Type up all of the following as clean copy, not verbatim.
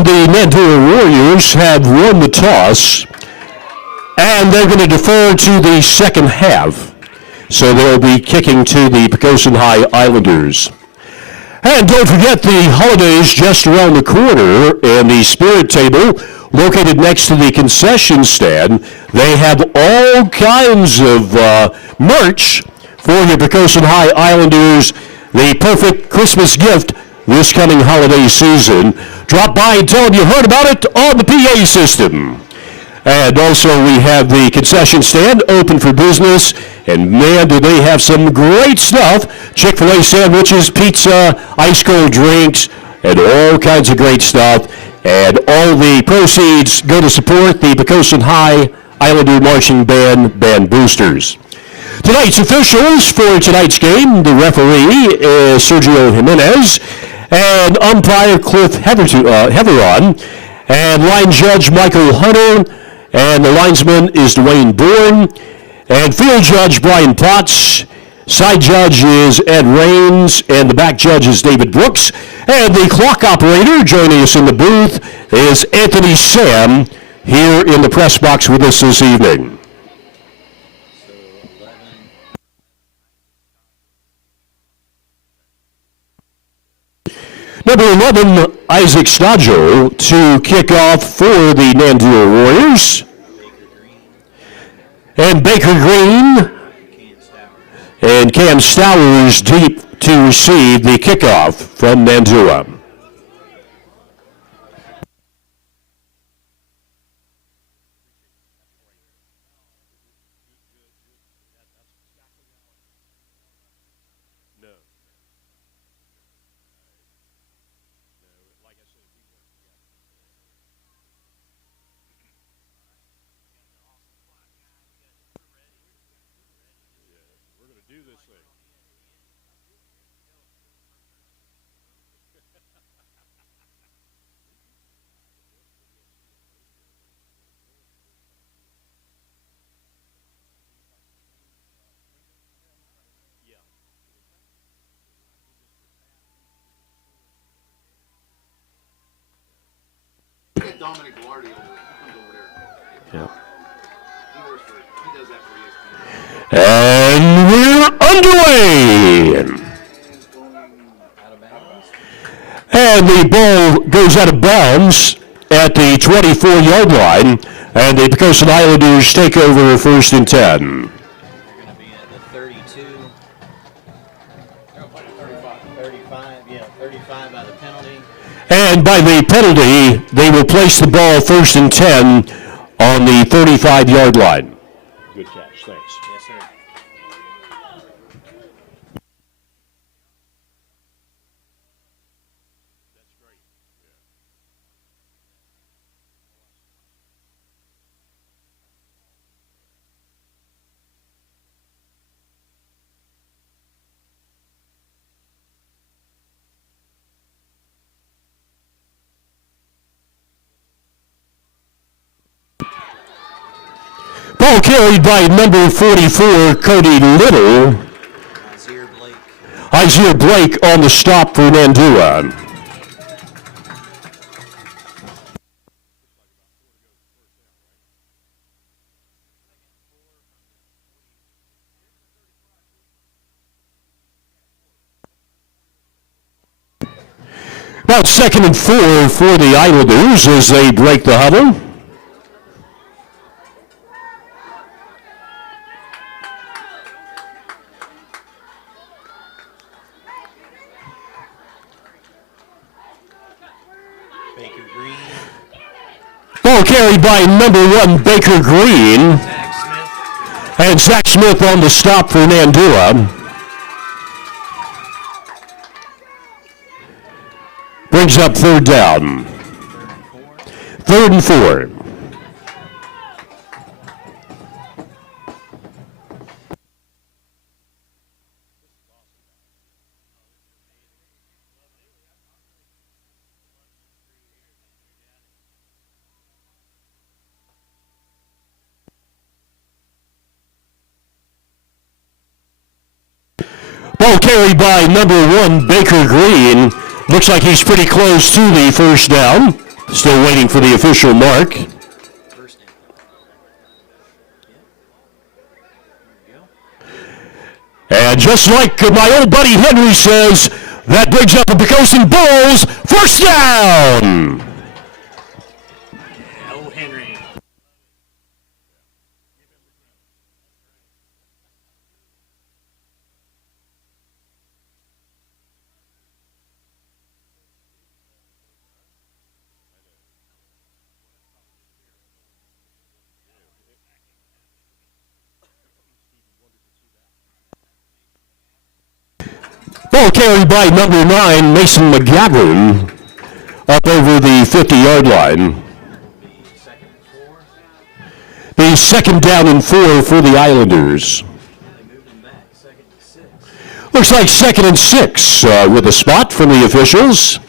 And the Nandua Warriors have won the toss, and they're going to defer to the second half. So they'll be kicking to the Poquoson High Islanders. And don't forget the holidays just around the corner, and the Spirit Table located next to the concession stand. They have all kinds of merch for your Poquoson High Islanders, the perfect Christmas gift this coming holiday season. Drop by and tell them you heard about it on the PA system. And also we have the concession stand open for business, and man, do they have some great stuff. Chick-fil-A sandwiches, pizza, ice cold drinks, and all kinds of great stuff. And all the proceeds go to support the Poquoson High Islander Marching Band boosters. Tonight's officials for tonight's game, the referee is Sergio Jimenez, and umpire Cliff Heveron, and line judge Michael Hunter, and the linesman is Dwayne Bourne, and field judge Brian Potts, side judge is Ed Raines, and the back judge is David Brooks, and the clock operator joining us in the booth is Anthony Sam, here in the press box with us this evening. Number 11, Isaac Stodjo to kick off for the Nandua Warriors. And Baker Green and Cam Stowers deep to receive the kickoff from Nandua. Dominic Velarde comes over there. Yeah. He does that for ESPN. And we're underway. And the ball goes out of bounds at the 24-yard line, and the Poquoson Islanders take over first and 10. And by the penalty, they will place the ball first and 10 on the 35-yard line. Good catch, thanks. Yes, sir. That's great. Ball carried by number 44, Cody Little. Isaiah Blake on the stop for Nandua. About 2nd and 4 for the Islanders as they break the huddle. Ball carried by number 1, Baker Green. And Zach Smith on the stop for Nandua. Brings up third down. 3rd and 4. Ball carried by number 1, Baker Green. Looks like he's pretty close to the first down. Still waiting for the official mark. First down. Yep. There you go. And just like my old buddy Henry says, that brings up the Poquoson Bulls. First down. Oh, Henry. Ball carried by number 9, Mason McGavin, up over the 50-yard line. Second and 4. The second down and 4 for the Islanders. They moved him back. Second and 6. Looks like second and 6 with a spot from the officials.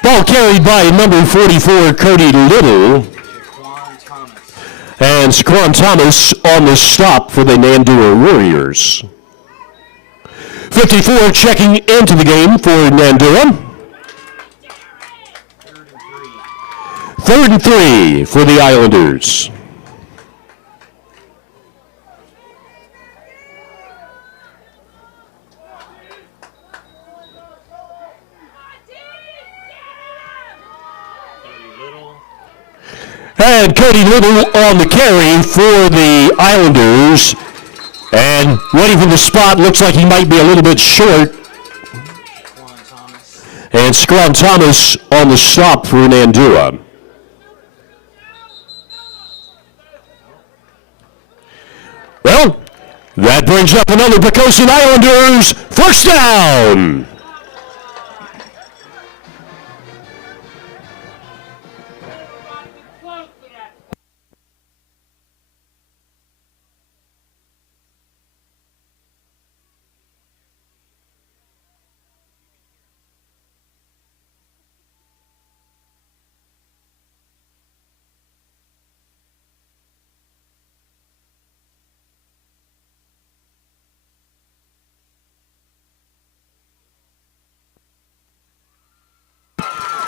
Ball carried by number 44, Cody Little. Jaquan Thomas. And Saquon Thomas on the stop for the Nandua Warriors. 54 checking into the game for Nandua. Third and 3. 3rd and 3 for the Islanders. And Cody Little on the carry for the Islanders. And waiting for the spot, looks like he might be a little bit short. Jaquan Thomas. And Saquon Thomas on the stop for Nandua. Well, that brings up another Poquoson Islanders first down.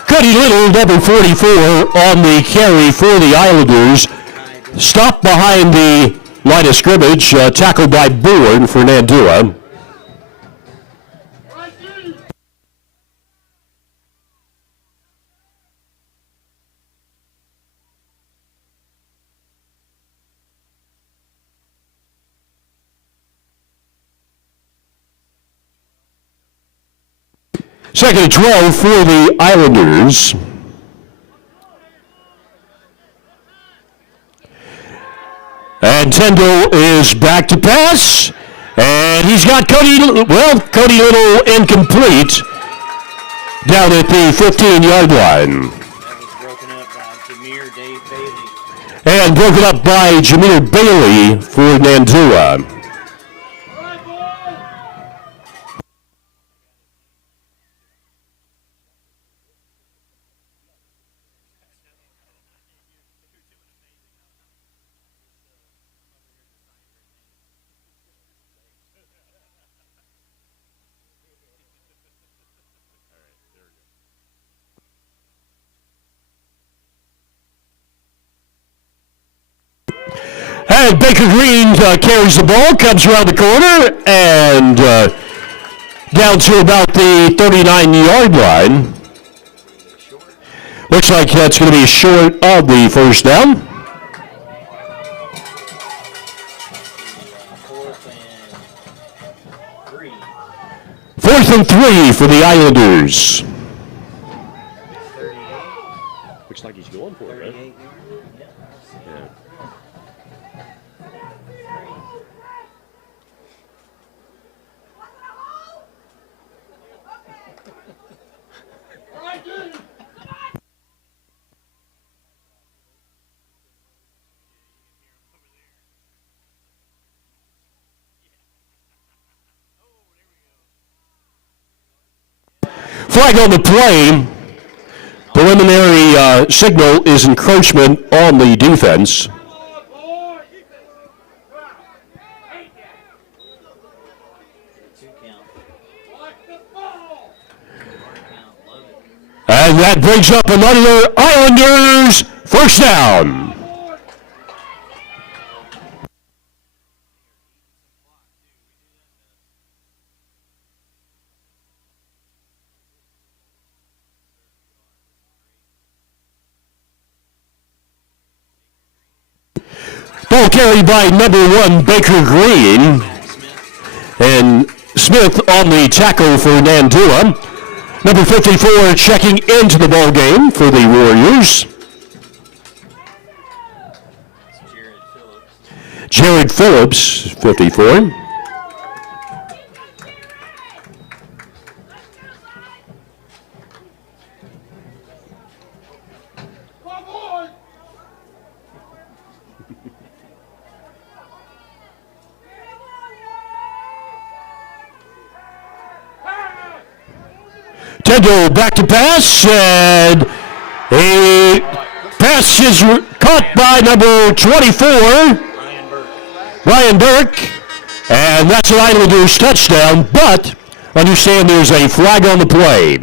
Cody Little, number 44, on the carry for the Islanders. Stopped behind the line of scrimmage, tackled by Bourne for Nandua. Second and 12 for the Islanders. And Tendo is back to pass. And he's got Cody Little incomplete down at the 15-yard line. That was broken up by Jameer Dave Bailey. And broken up by Jameer Bailey for Nandua. And Baker Green carries the ball, comes around the corner, and down to about the 39-yard line. Looks like that's going to be short of the first down. Fourth and 3 for the Islanders. 38. Looks like he's going for it, right? 38 Yeah. Flag on the play. Preliminary signal is encroachment on the defense. And that brings up another Islanders first down. Ball carried by number 1, Baker Green. And Smith on the tackle for Nandua. Number 54 checking into the ball game for the Warriors. Jared Phillips, 54. Tendo back to pass, and a pass is caught by number 24, Ryan Burke, and that's an Islanders touchdown, but understand there's a flag on the play.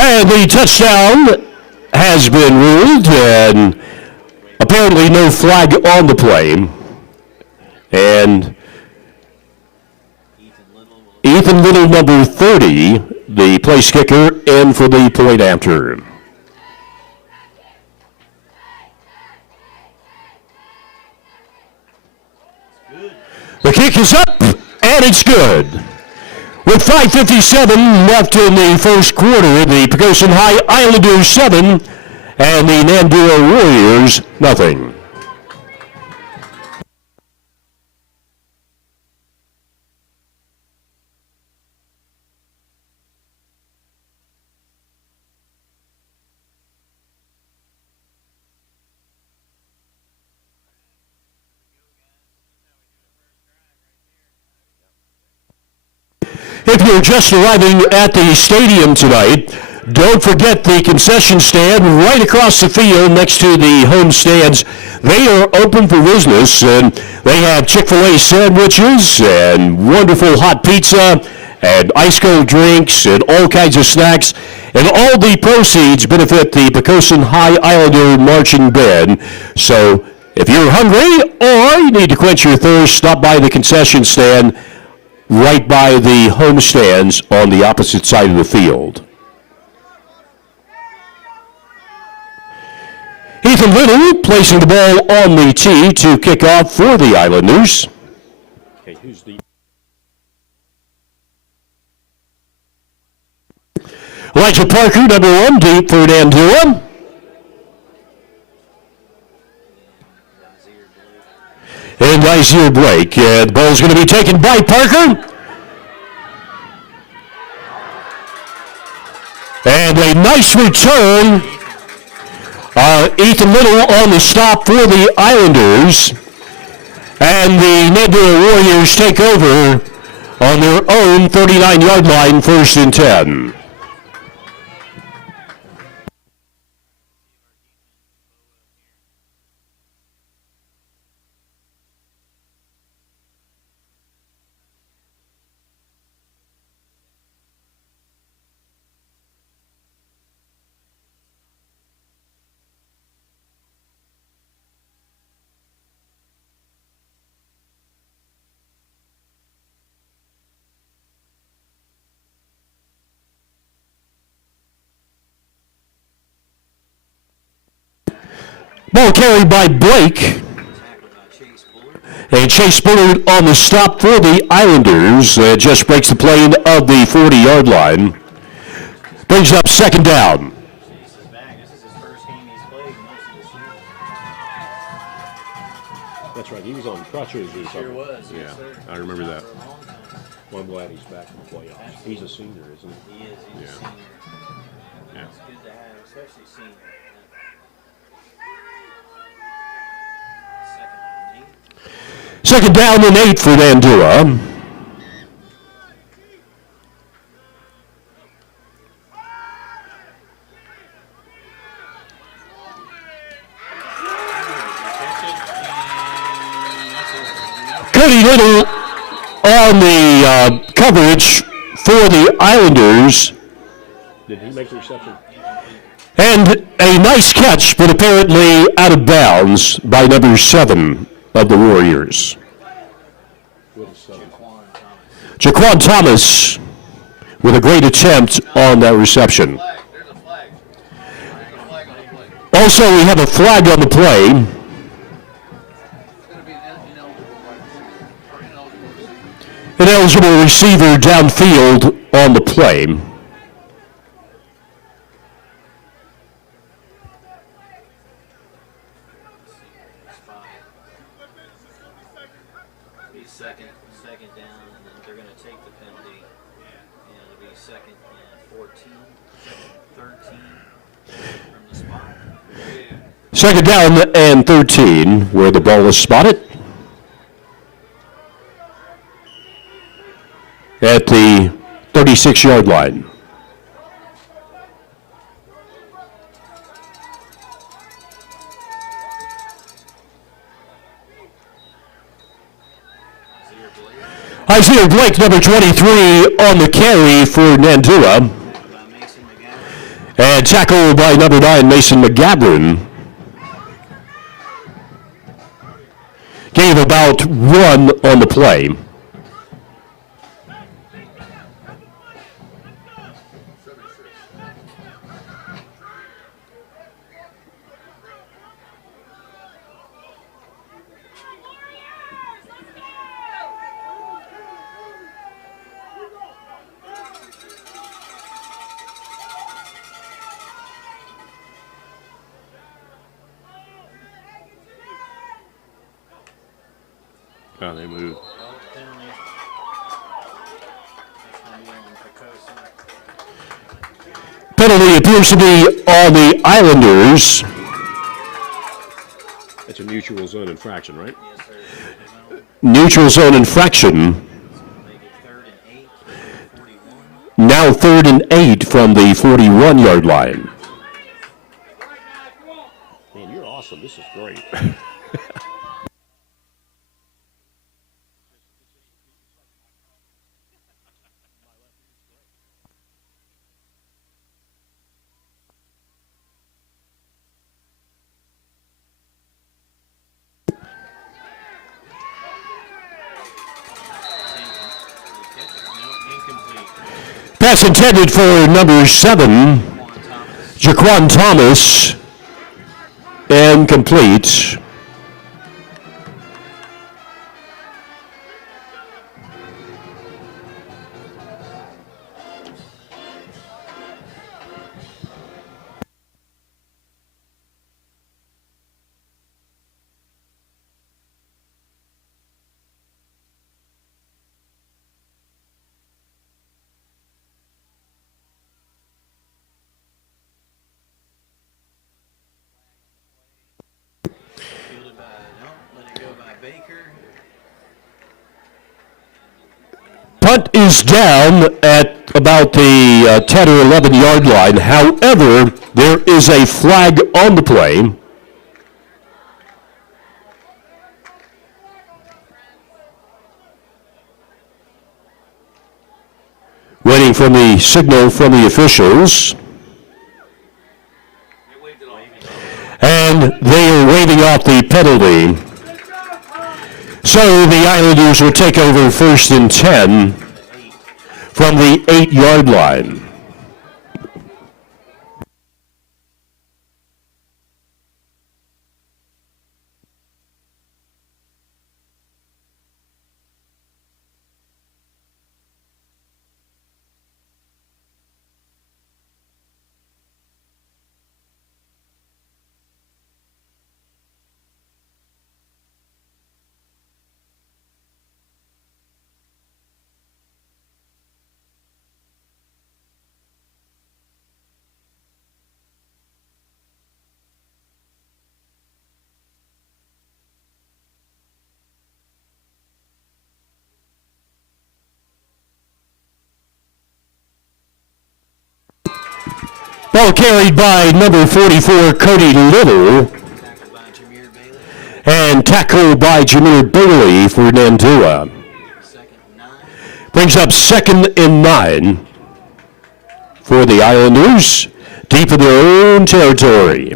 And the touchdown has been ruled, and apparently no flag on the play. And Ethan Little, number 30, the place kicker, in for the point after. The kick is up, and it's good. With 5:57 left in the first quarter, the Poquoson High Islanders 7 and the Nandua Warriors nothing. If you're just arriving at the stadium tonight, don't forget the concession stand right across the field next to the home stands. They are open for business, and they have Chick-fil-A sandwiches and wonderful hot pizza and ice cold drinks and all kinds of snacks. And all the proceeds benefit the Poquoson High Islander Marching Band. So if you're hungry or you need to quench your thirst, stop by the concession stand right by the home stands on the opposite side of the field. Ethan Little placing the ball on the tee to kick off for the Islanders. Okay, who's the... Elijah Parker, number 1, deep for Nandua. And Isaiah Blake. The ball's going to be taken by Parker. And a nice return. Ethan Little on the stop for the Islanders. And the Nandua Warriors take over on their own 39-yard line, 1st and 10. Ball carried by Blake. And Chase Bullard on the stop for the Islanders. Just breaks the plane of the 40-yard line. Brings up 2nd down. crutches or something. Sure was. Yeah, Yes, sir. I remember that. For a long time. Well, I'm glad he's back in the playoffs. He's a senior, isn't he? He is. He's Yeah. a senior. Yeah. It's good to have, especially senior. Second down and 8 for Nandua. Cody Little on the coverage for the Islanders. Did he make the reception? And a nice catch, but apparently out of bounds by number 7 of the Warriors. Jaquan Thomas with a great attempt on that reception. Also, we have a flag on the play. An eligible receiver downfield on the play. Second down, and then they're going to take the penalty, and it'll be second and 14, second 13 from the spot. Second down and 13, where the ball is spotted. At the 36-yard line. Isaiah Blake, number 23, on the carry for Nandua. And tackled by number 9, Mason McGavran. Gave about 1 on the play. Oh, they moved. Penalty appears to be on the Islanders. That's a neutral zone infraction, right? Yes, sir. Neutral zone infraction. Make it 3rd and 8, 41. Now 3rd and 8 from the 41-yard line. Man, you're awesome. This is great. Pass intended for number 7, Jaquan Thomas, and complete. Punt is down at about the 10 or 11-yard line. However, there is a flag on the play. Waiting for the signal from the officials. And they are waving off the penalty. So the Islanders will take over 1st and 10 from the 8-yard line. Ball carried by number 44, Cody Little, Tackled by Jameer Bailey. and tackled by Jameer Bailey for Nandua. Second and 9. Brings up 2nd and 9 for the Islanders, deep in their own territory.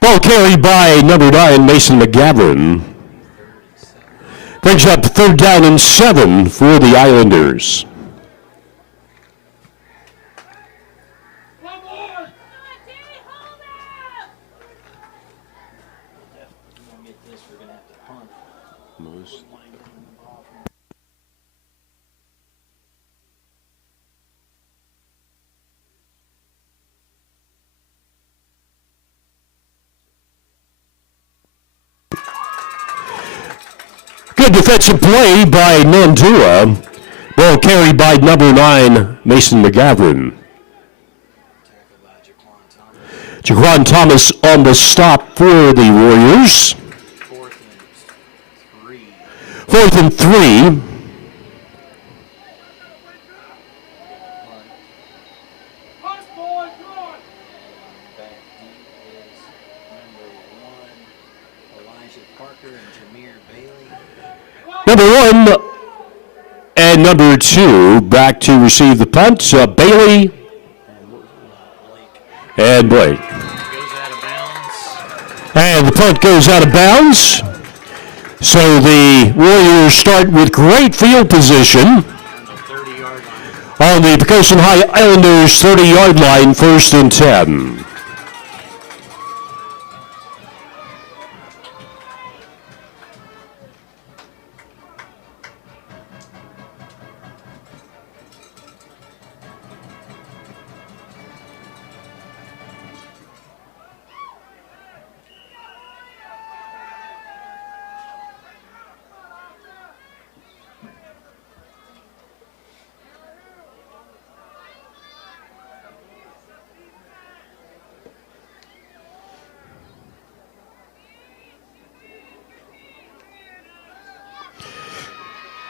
Ball carried by number 9, Mason McGavin. Brings up 3rd down and 7 for the Islanders. If we don't get this, we're going to have to punt. Good defensive play by Nandua. Ball carried by number 9, Mason McGavin. Tackled by Jaquan Thomas. Jaquan Thomas on the stop for the Warriors. 4th and 3. 4th and 3. Back deep is number 1, Elijah Parker and Jameer Bailey. Number 1 and number 2 back to receive the punt. Bailey and Blake. Goes out of bounds. And the punt goes out of bounds. So the Warriors start with great field position On the 30-yard line. on the Poquoson High Islanders 30-yard line, 1st and 10.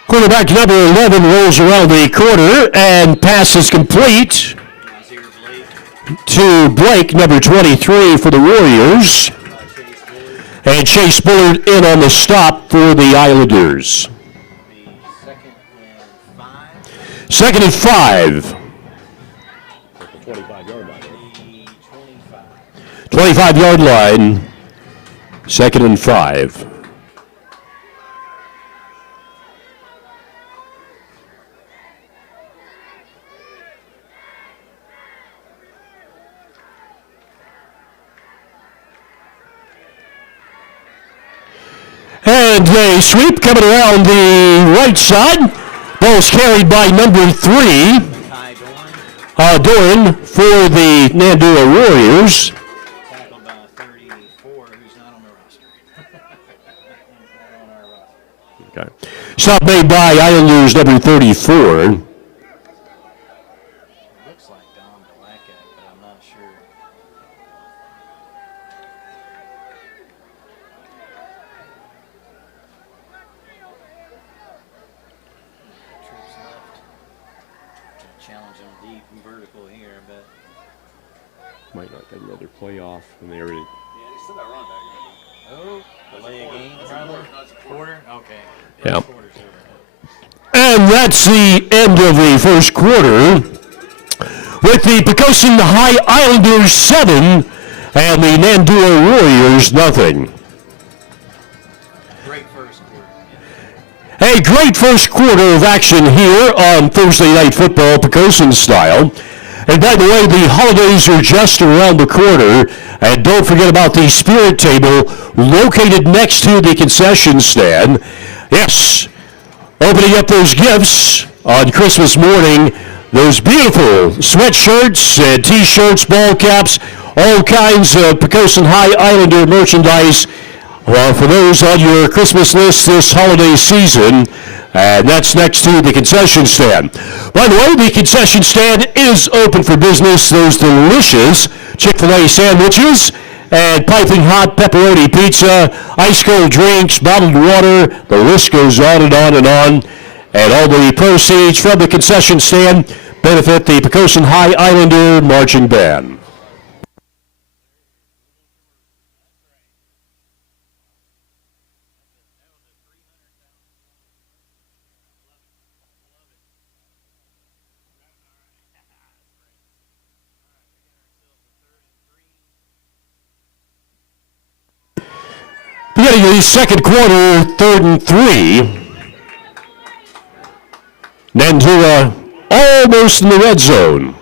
Quarterback number 11 rolls around the corner and pass is complete Nazir Blake. to Blake, number 23 for the Warriors. Chase Bullard. And Chase Bullard in on the stop for the Islanders. The 2nd and 5. 2nd and 5. The 25. 25-yard line. 2nd and 5. And a sweep coming around the right side. Ball's carried by number 3, Ty Dorn. Doran, for the Nandua Warriors. Tackled by 34, who's not on the roster. Not on our roster. Okay. Stop made by Islanders number 34. Looks like Dom Blackett, but I'm not sure. Trips left. Challenge him deep and vertical here, but Might not get another playoff, and they already. Yeah, they still got run back. oh, delay a game probably. Quarter? Okay. Yeah. Quarter's over. And that's the end of the first quarter, with the Poquoson High Islanders 7 and the Nandua Warriors nothing. Great first quarter. A great first quarter of action here on Thursday Night Football, Poquoson style. And by the way, the holidays are just around the corner. And don't forget about the spirit table located next to the concession stand. Yes, opening up those gifts on Christmas morning. Those beautiful sweatshirts and T-shirts, ball caps, all kinds of Poquoson High Islander merchandise for those on your Christmas list this holiday season. And that's next to the concession stand. By the way, the concession stand is open for business. Those delicious Chick-fil-A sandwiches and piping hot pepperoni pizza, ice cold drinks, bottled water, the list goes on and on and on. And all the proceeds from the concession stand benefit the Poquoson High Islander Marching Band. Beginning of the second quarter, 3rd and 3. Nandua almost in the red zone.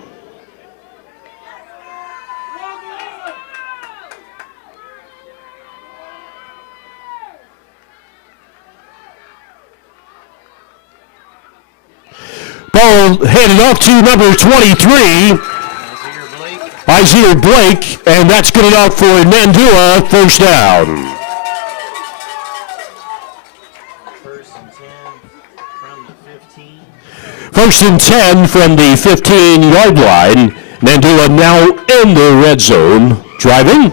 Ball handed off to number 23, Isaiah Blake, and that's good enough for Nandua, first down. First and 10 from the 15-yard line. Nandua now in the red zone, driving.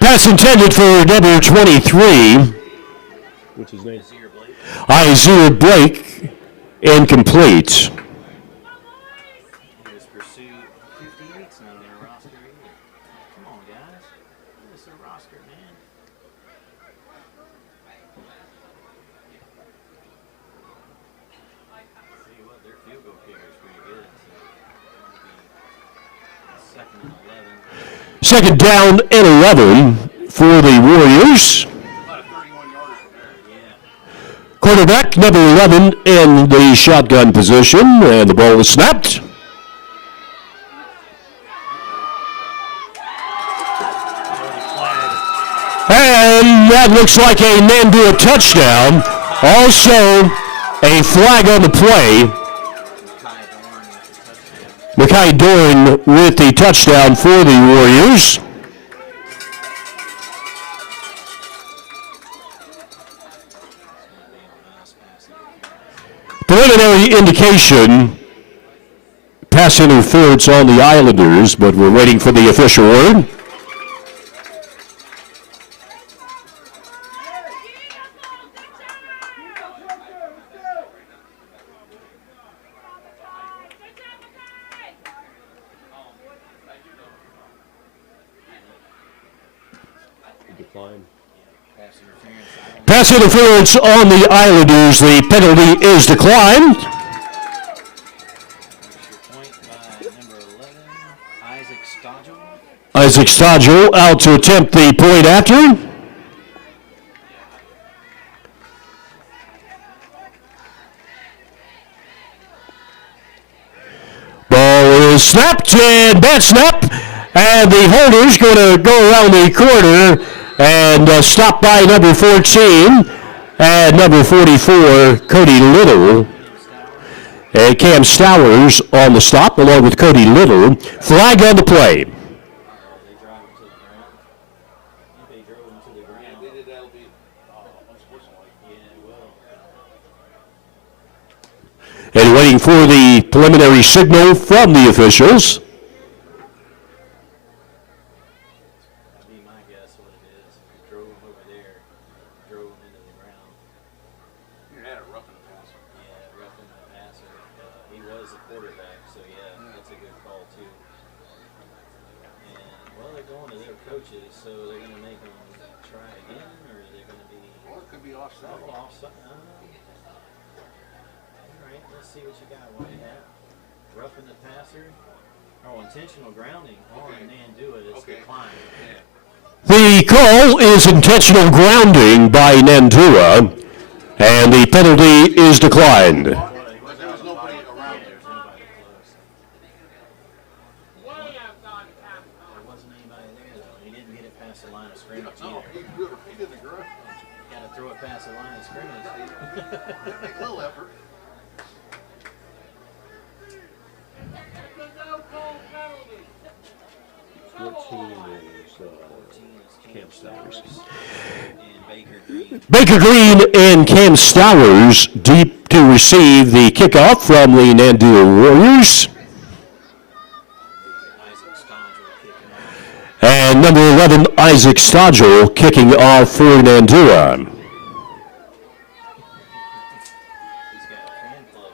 Pass intended for number 23. What's his name? Isaiah Blake, incomplete. He was pursued 58's not in a roster either. Come on, guys. This is a roster, man. Tell you what, their field goal kicker is pretty good. So it'll be 2nd and 11. Second down and 11 for the Warriors. Quarterback, number 11, in the shotgun position, and the ball is snapped. And that looks like a Nandua touchdown. Also, a flag on the play. Makai Dorn with the touchdown for the Warriors. Preliminary indication, pass interference on the Islanders, but we're waiting for the official word. Pass interference on the Islanders. The penalty is declined. Point by number 11, Isaac Stodgel. Isaac Stodgel out to attempt the point after. Ball is snapped and bad snap. And the holder's going to go around the corner and stopped by number 14 and number 44, Cody Little. And Cam Stowers on the stop along with Cody Little. Flag on the play. They drove him to the ground. They did that'll be unsportsmanlike. Yeah, it will. And waiting for the preliminary signal from the officials. That'd be my guess what it is. He drove him over there, drove him into the ground. You had a roughing the passer. Yeah, roughing the passer. He was a quarterback, so yeah, that's a good call too. And well, they're going to their coaches, so they're going to make them try again, or are they going to be Or it could be offside. offside? All right, let's see what you got, Whitehat. Roughing the passer. Oh, intentional grounding on Nandua. It's declined. Yeah. The call is intentional grounding by Nandua, and the penalty is declined. But there was nobody in around Yeah, there. there's nobody close. There wasn't anybody there though. He didn't get it past the line of scrimmage No, either. he did the ground. Got to throw it past the line of scrimmage. Didn't make a little effort. Cam Stowers and Baker Green. Baker Green and Cam Stowers deep to receive the kickoff from the Nandua Warriors. Isaac Stodger kicking off. And number 11, Isaac Stodgel, kicking off for Nandua. He's got a fan club.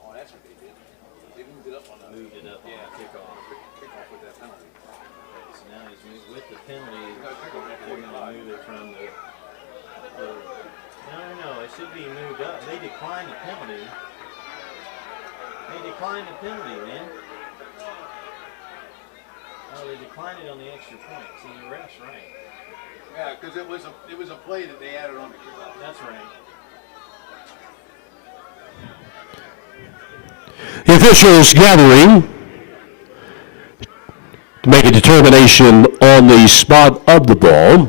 Oh, that's what they did. They moved it up on the Moved it up on the kickoff. kickoff with that penalty. So now he's moved with the penalty. gotta pick up that They're going to 45. move it from the. No, it should be moved up. They declined the penalty. They declined the penalty, man. Oh, they declined it on the extra point. See, the ref's right. Yeah, because it was a play that they added on the kickoff. That's right. The officials gathering to make a determination on the spot of the ball.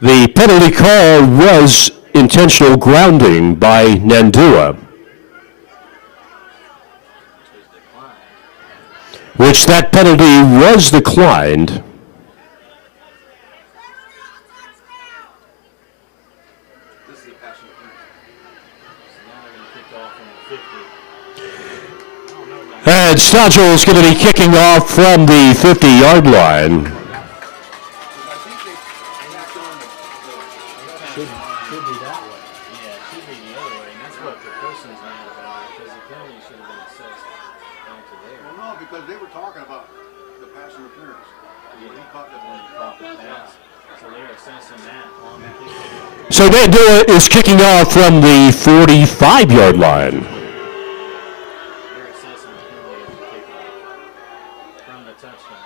The penalty call was intentional grounding by Nandua, which that penalty was declined. This is the pass interference. So now they're going to kick off from the 50. And Stodgel is going to be kicking off from the 50-yard line. I think they tacked on the Should be that way. Yeah, it should be the other way. And that's what Poquoson's mad about, because the penalty should have been assessed down to there. well, no, because they were talking about the pass interference. Yeah, He caught the when he caught the pass. So they're assessing that on the kick. So Nandua is kicking off from the 45-yard line. They're assessing the penalty as a kickoff from the touchdown.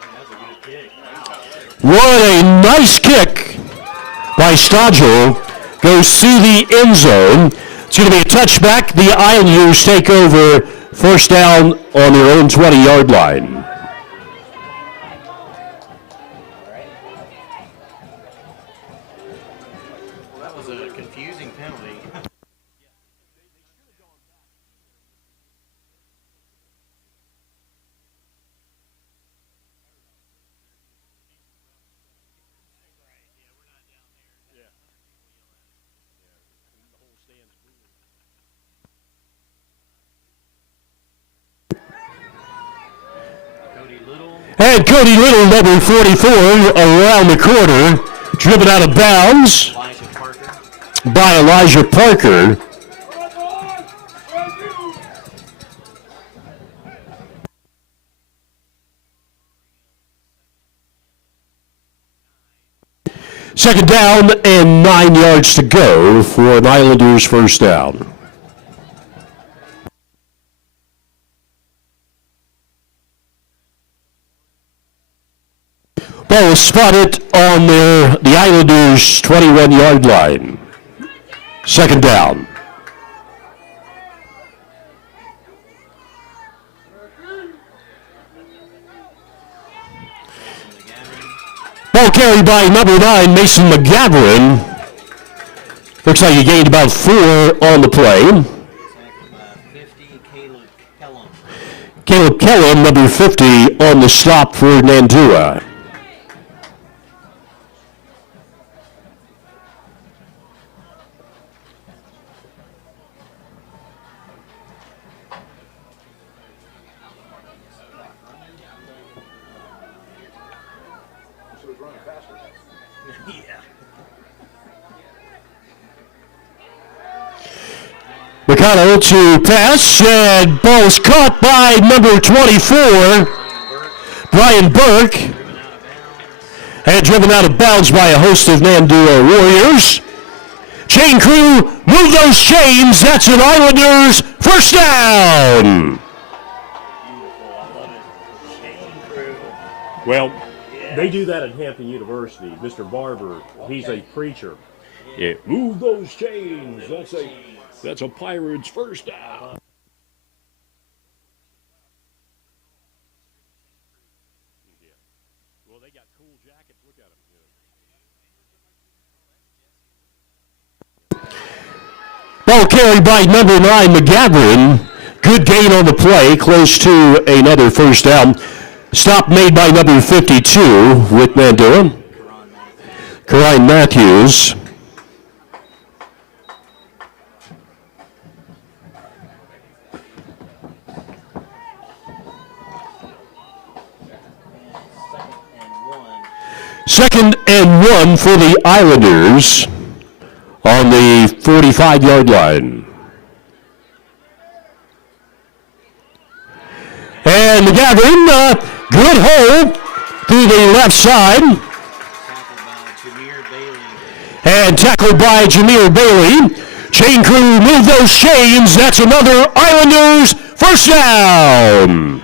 Man, that's a good kick. Wow. What a nice kick by Stodgel. Goes through the end zone. It's going to be a touchback. The Islanders take over first down on their own 20-yard line. Well, that was a confusing penalty. Cody Little. And Cody Little, number 44, around the corner, driven out of bounds Elijah Parker. by Elijah Parker. Second down and 9 yards to go for an Islanders first down. Ball is spotted on the Islanders' 21-yard line. Second down. Ball carried by number 9, Mason McGavran. Looks like he gained about 4 on the play. Tackled by 50, Caleb Kellum. Caleb Kellum, number 50, on the stop for Nandua. So he was running faster. Yeah. McConnell to pass, and ball is caught by number 24, Brian Burke, Driven out of bounds. and driven out of bounds by a host of Nandua Warriors. Chain crew, move those chains. That's an Islanders first down. Well, they do that at Hampton University. Mr. Barber, he's a preacher. Yeah, move those chains. That's a Pirates first down. Well, they got cool jackets. Look at them. Ball carried by number 9, McGavin. Good gain on the play, close to another first down. Stop made by number 52 with Nandua. Karan Matthews. Second and one for the Islanders on the 45-yard line. And McGavin, good hole through the left side. And tackled by Jameer Bailey. Chain crew, move those chains. That's another Islanders first down.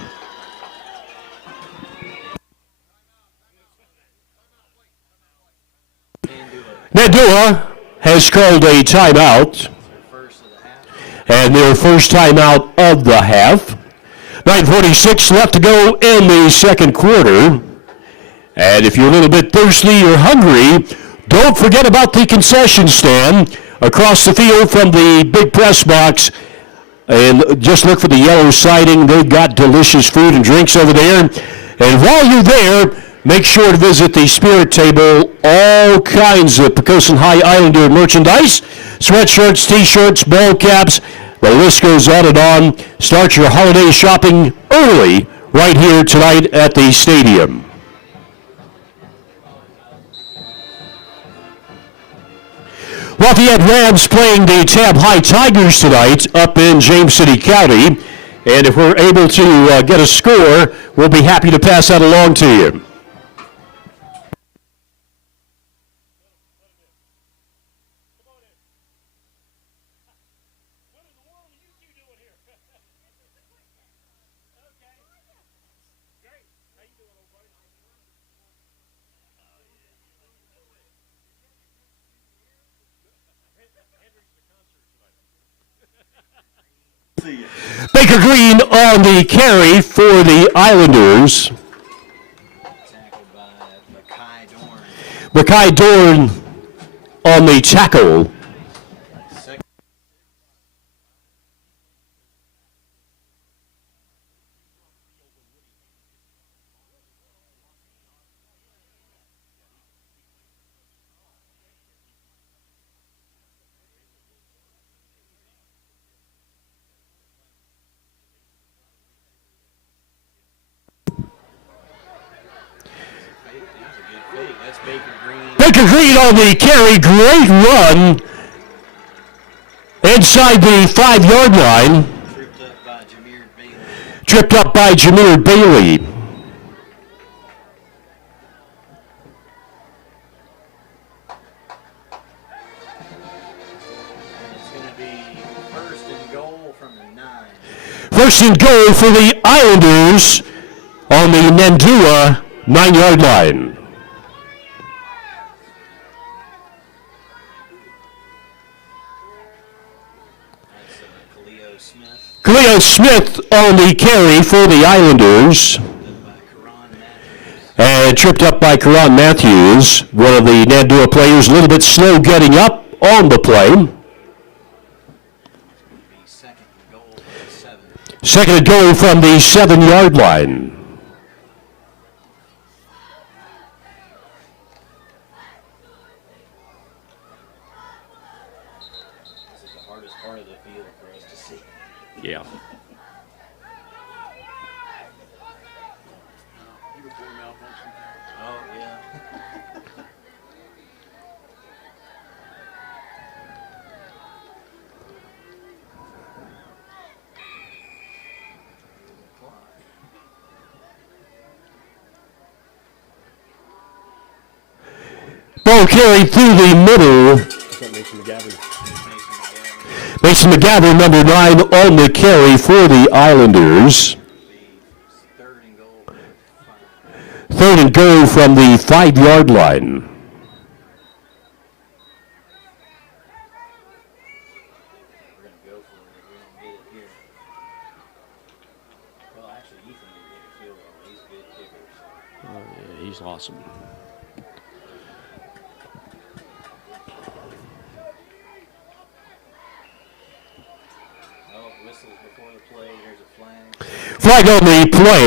Nandua has called a timeout. And their first timeout of the half. 9:46 left to go in the second quarter. And if you're a little bit thirsty or hungry, don't forget about the concession stand across the field from the big press box. And just look for the yellow siding. They've got delicious food and drinks over there. And while you're there, make sure to visit the Spirit Table. All kinds of Poquoson High Islander merchandise, sweatshirts, t-shirts, ball caps. The list goes on and on. Start your holiday shopping early right here tonight at the stadium. Lafayette Rams playing the Tab High Tigers tonight up in James City County. And if we're able to get a score, we'll be happy to pass that along to you. Baker Green on the carry for the Islanders. Tackled by Makai Dorn. Makai Dorn on the tackle. Baker Green on the carry, great run inside the 5-yard line. Tripped up by Jameer Bailey. It's going to be first and goal from the 9. First and goal for the Islanders on the Nandua 9-yard line. Cleo Smith on the carry for the Islanders. And tripped up by Karan Matthews, one of the Nandua players, a little bit slow getting up on the play. Second and goal from the 7-yard line. This is the hardest part of the field for us to see. Yeah. Oh, yeah. Ball carried through the middle. Something makes McGavin. Mason McGavin, number 9, on the carry for the Islanders. Third and goal. 3rd and goal from the 5-yard line. We're going to go for it if we don't get it here. Well, actually, Ethan did get a field goal. He's a good kicker. So. Oh, yeah, he's awesome. Oh, whistles before the play. There's a flag. Flag on the play.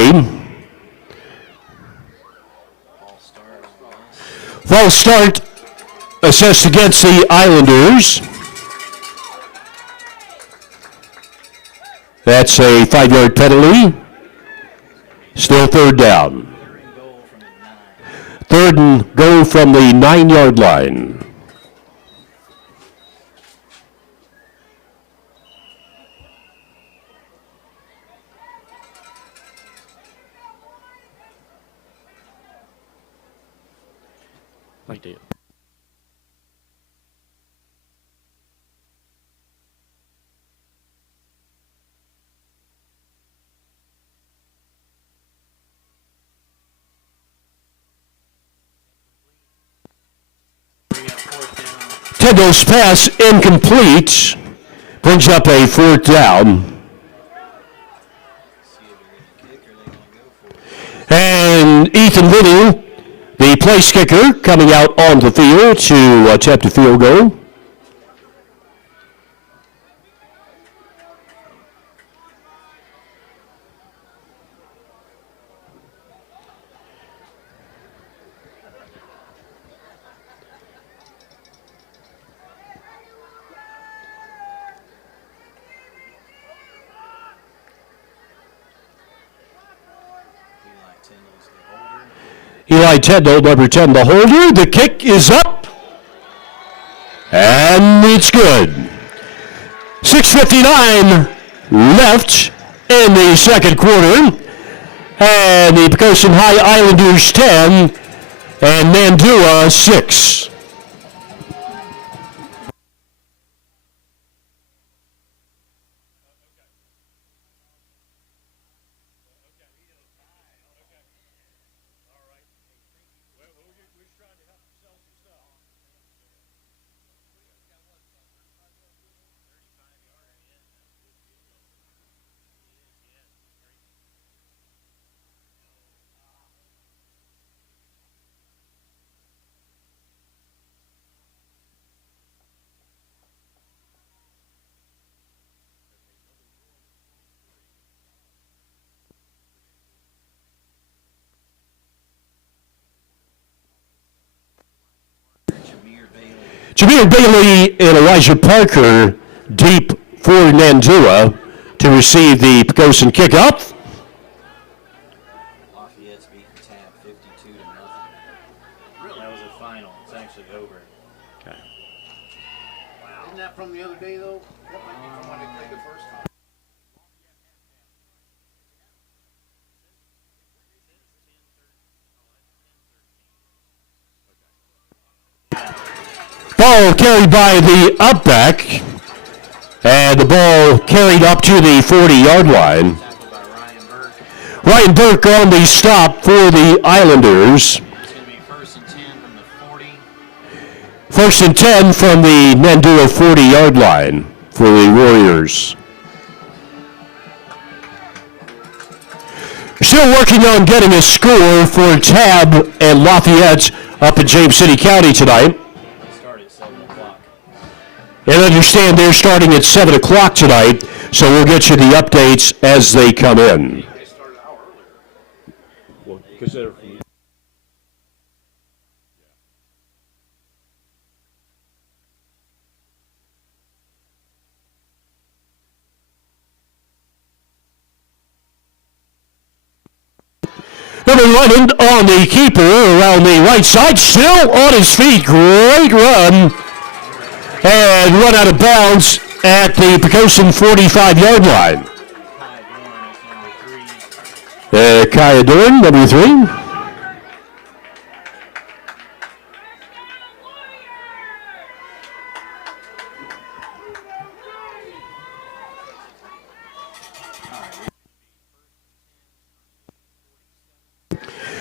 False start on this. False start assessed against the Islanders. That's a 5-yard penalty. Still 3rd down. Third and goal from the 9. 3rd and goal from the 9-yard line. Like that. We got 4th down. Kendall's pass incomplete. Brings up a 4th down. See if they're going to kick or they're going to go for it. And Ethan Little, the place kicker, coming out on the field to attempt a field goal. Eli Tendall, number 10, the holder. The kick is up. And it's good. 6:59 left in the second quarter. And the Poquoson High Islanders 10 and Nandua 6. Jameer Bailey and Elijah Parker deep for Nandua to receive the Poquoson kickoff. Lafayette's beating Tab 52 to nothing. Really? That was a final. It's actually over. Okay. Wow. Isn't that from the other day, though? That might be from when they played the first time. Ball carried by the upback, and the ball carried up to the 40-yard line. Tackled by Ryan Burke. Ryan Burke on the stop for the Islanders. It's going to be 1st and 10 from the 40. 1st and 10 from the Nandua 40-yard line for the Warriors. Still working on getting a score for Tab and Lafayette up in James City County tonight. Start at 7 o'clock. And understand they're starting at 7 o'clock tonight, so we'll get you the updates as they come in. They started an hour earlier. Well, because they're from Number 11 on the keeper around the right side, still on his feet. Great run. And run out of bounds at the Poquoson 45-yard line. Kai Dorn is number 3. Kaya Dorn, number 3.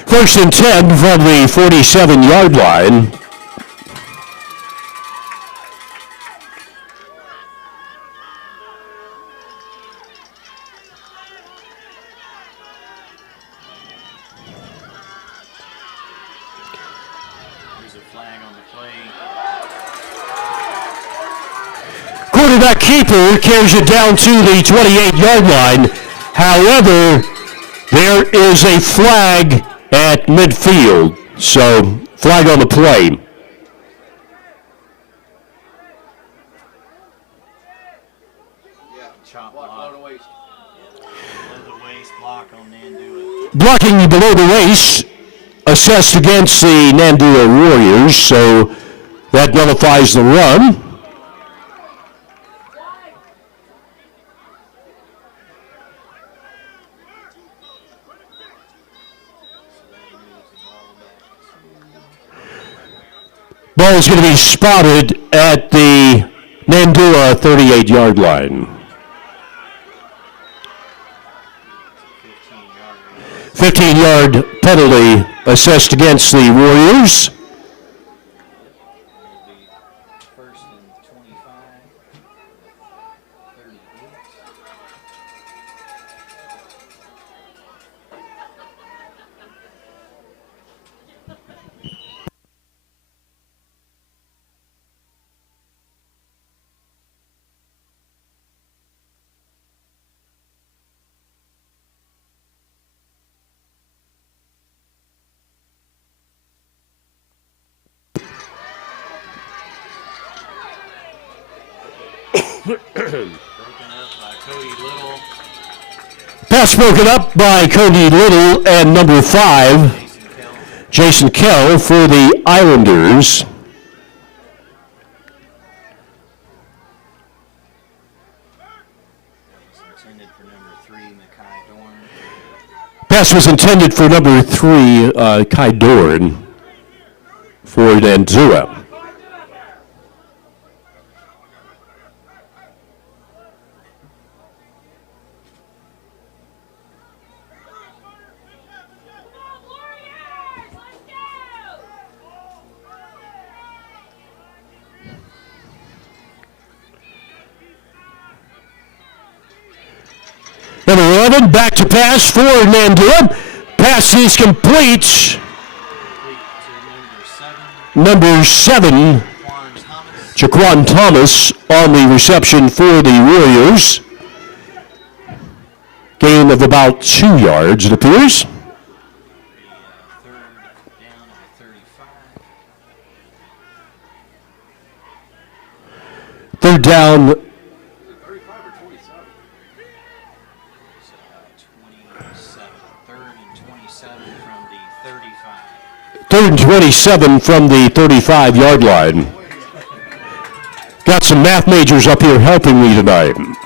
First and 10 from the 47-yard line. There's a flag on the play. Quarterback keeper carries it down to the 28-yard line. However, there is a flag at midfield. So, flag on the play. Chop block. Below the waist block on Nandua. Blocking below the waist, assessed against the Nandua Warriors, so that nullifies the run. Ball is going to be spotted at the Nandua 38-yard line. 15-yard penalty assessed against the Warriors. It'll be first and 25. 38. Broken up by Cody Little. Pass broken up by Cody Little and number 5, Jason Kell. Jason Kell for the Islanders. That was intended for number 3, Makai Dorn. Pass was intended for number 3, Kai Dorn for Nandua. Number 11, back to pass for Nandua. Pass is complete. Number 7, Juan Thomas. Jaquan Thomas on the reception for the Warriors. Gain of about 2 yards, it appears. Third down at the 35. Third down, 27. Third and 27 from the 35. third and 27 from the 35-yard line. Got some math majors up here helping me tonight. Sometimes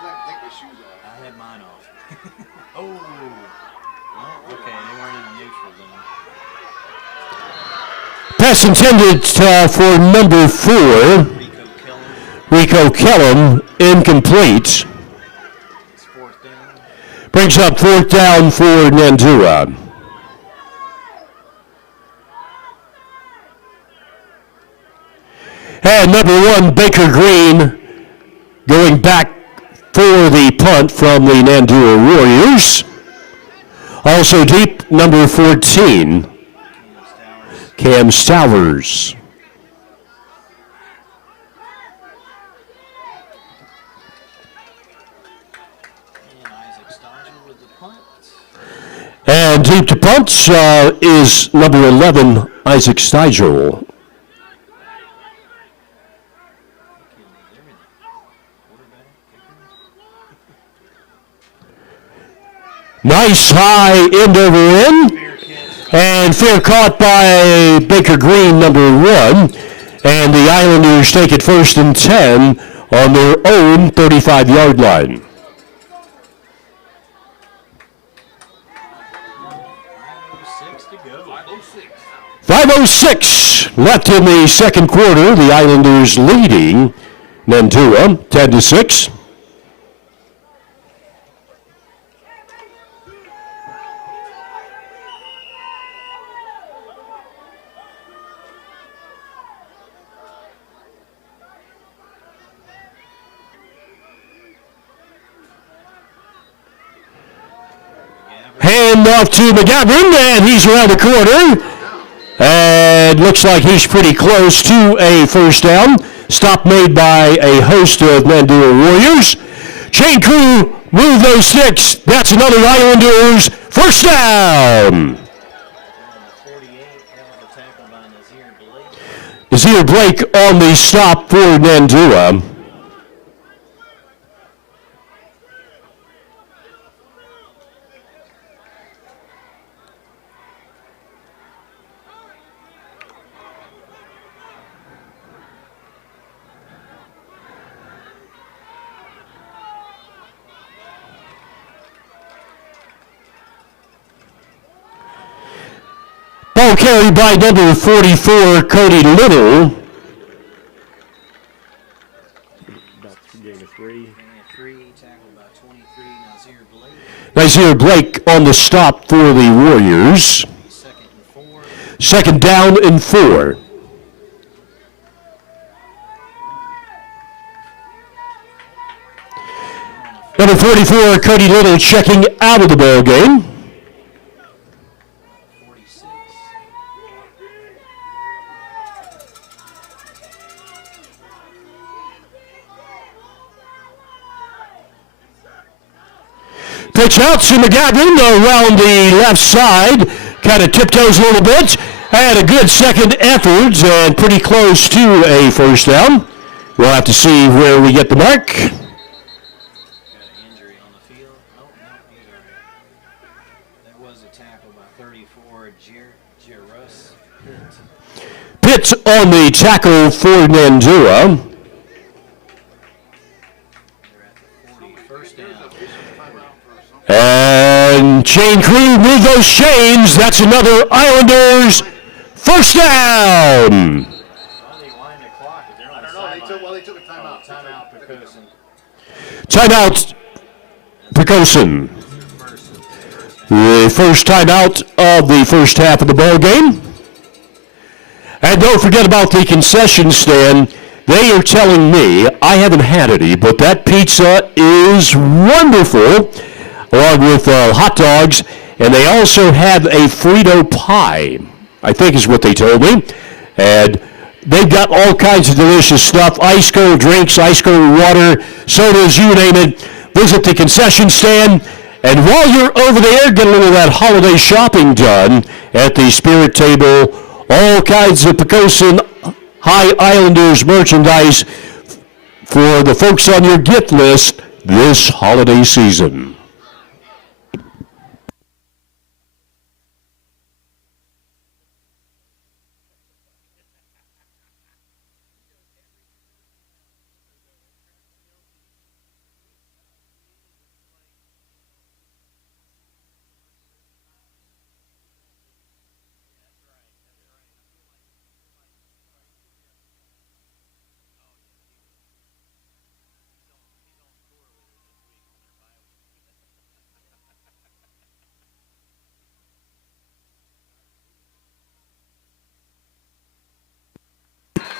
I take my shoes off. I had mine off. Oh. Well, okay, they weren't in the neutral zone. Pass intended for number 4, Rico Kellum. Rico Kellum, incomplete. It's fourth down. Brings up 4th down for Nandua. And number 1, Baker Green, going back for the punt from the Nandua Warriors. Also deep, number 14, Cam Stowers. And Isaac Stodger with the punt. And deep to punt is number 11, Isaac Stigel. Nice high end over end. And fair caught by Baker Green, number 1. And the Islanders take it first and 10 on their own 35-yard line. 5:06 to go. 5:06 left in the second quarter. The Islanders leading Nandua 10-6. off to McGavin, and he's around the corner. And looks like he's pretty close to a first down. Stop made by a host of Nandua Warriors. Chain crew, move those sticks. That's another Islanders first down. 48, that was a tackle by Nazir Blake. Nazir Blake on the stop for Nandua. Ball carried by number 44, Cody Little. About gain of 3. Gain of 3, tackled by 23, Nazir Blake. Nazir Blake on the stop for the Warriors. 2nd and 4. Second down and 4. Number 44, Cody Little checking out of the ball game. 46. Pitch out to McGavin around the left side. Kind of tiptoes a little bit. Had a good second effort and pretty close to a first down. We'll have to see where we get the mark. Got an injury on the field. No, he's all right. That was a tackle by 34, Jerus Pitt. Pitt on the tackle for Nandua. They're at the 40, first down. And chain crew, move those chains. That's another Islanders first down. Why they wind the clock? They're on I the don't know. sideline. They took a timeout. Timeout, Poquoson. Timeout, Poquoson. First. The first timeout of the first half of the ball game. And don't forget about the concession stand. They are telling me, I haven't had any, but that pizza is wonderful, along with hot dogs, and they also have a Frito pie, I think is what they told me. And they've got all kinds of delicious stuff, ice cold drinks, ice cold water, sodas, you name it. Visit the concession stand, and while you're over there, get a little of that holiday shopping done at the Spirit Table. All kinds of Poquoson High Islanders merchandise for the folks on your gift list this holiday season.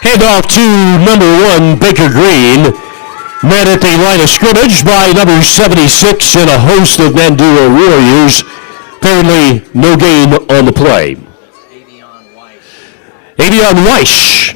Hand off to number 1, Baker Green. Met at the line of scrimmage by number 76 and a host of Nandua Warriors. Apparently no gain on the play. Avion Weiss. Avion Weiss.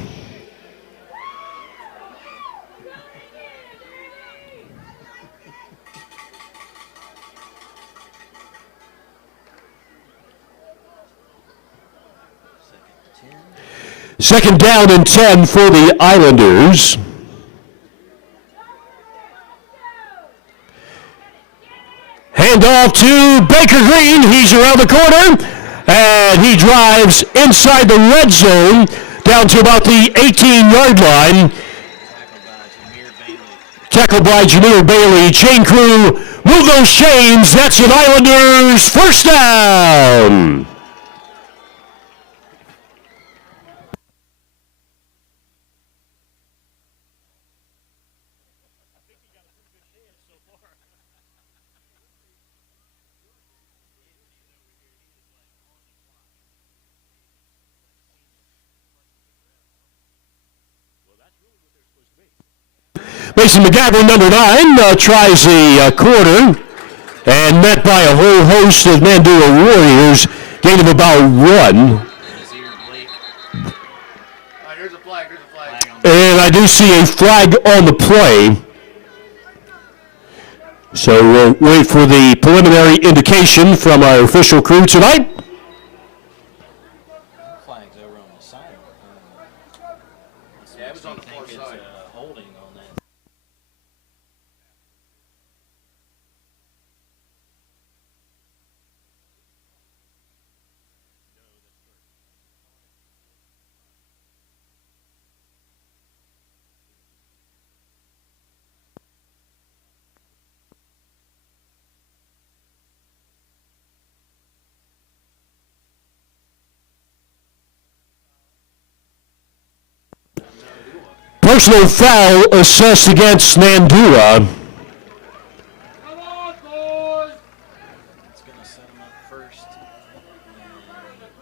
Second down and 10 for the Islanders. Hand off to Baker Green. He's around the corner, and he drives inside the red zone down to about the 18-yard line. Tackled by Jameer Bailey. Chain crew, move those chains. That's an Islanders first down. Mason McGavin, number 9, tries the quarter. and met by a whole host of Nandua Warriors, gain of about 1. His ear, Blake. All right, here's a flag. Here's a flag. Flag on And I do see a flag on the play. So we'll wait for the preliminary indication from our official crew tonight. flags over on the side. Yeah, it was on the far It's side. holding on that. Personal foul assessed against Nandua. Come on, boys! It's going to set him up first.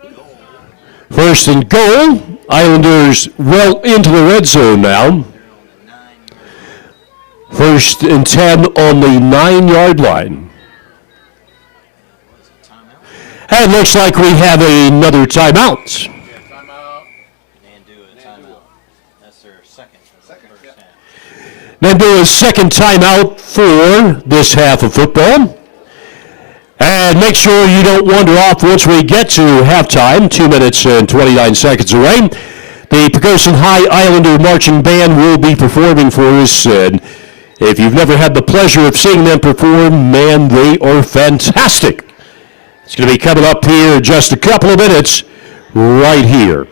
And goal. First and goal. Islanders well into the red zone now. They're on the 9-yard line. First and 10 on the 9-yard line. Was it timeout? And looks like we have another timeout. Yeah, timeout. Nandua timeout. That's their second for the first yeah. half. Nandua's second timeout for this half of football. And make sure you don't wander off once we get to halftime, 2 minutes and 29 seconds away. The Poquoson High Islander Marching Band will be performing for us. And if you've never had the pleasure of seeing them perform, man, they are fantastic. It's going to be coming up here in just a couple of minutes right here.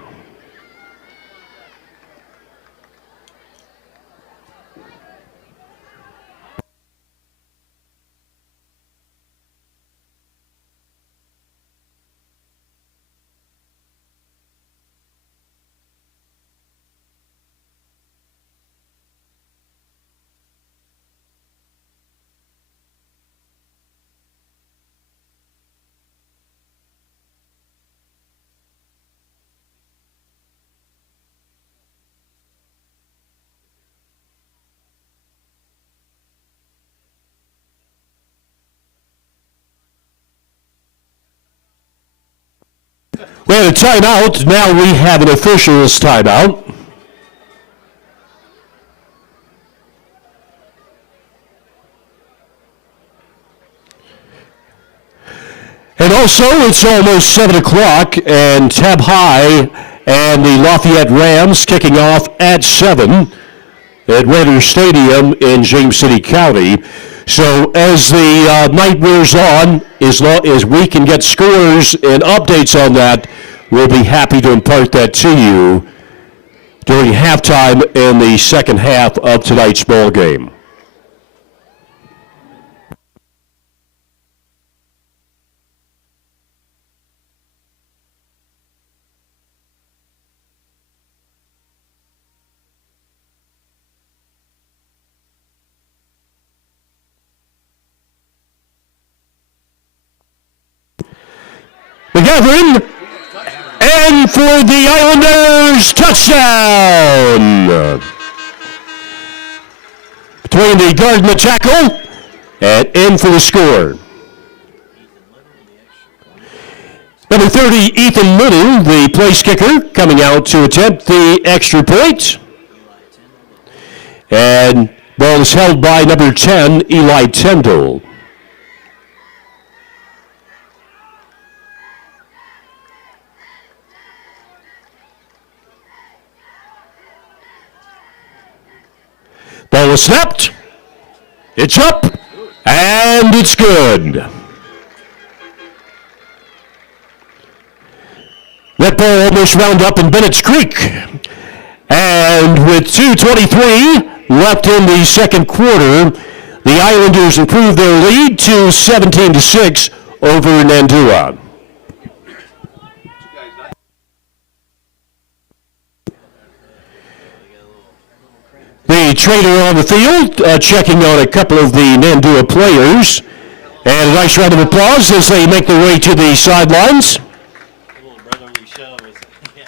We had a timeout. Now we have an official's timeout. And also, it's almost 7 o'clock, and Tab High and the Lafayette Rams kicking off at 7 at Raiders Stadium in James City County. So as the night wears on, as we can get scores and updates on that, we'll be happy to impart that to you during halftime in the second half of tonight's ball game. McGavin, and for the Islanders, touchdown! Between the guard and the tackle, and in for the score. Number 30, Ethan Little, the place kicker, coming out to attempt the extra point. And ball is held by number 10, Eli Tyndall. Ball is snapped. It's up, and it's good. That ball almost wound up in Bennett's Creek. And with 2:23 left in the second quarter, the Islanders improved their lead to 17-6 over Nandua. The trainer on the field checking on a couple of the Nandua players. And a nice round of applause as they make their way to the sidelines. A little brotherly shove. Yeah.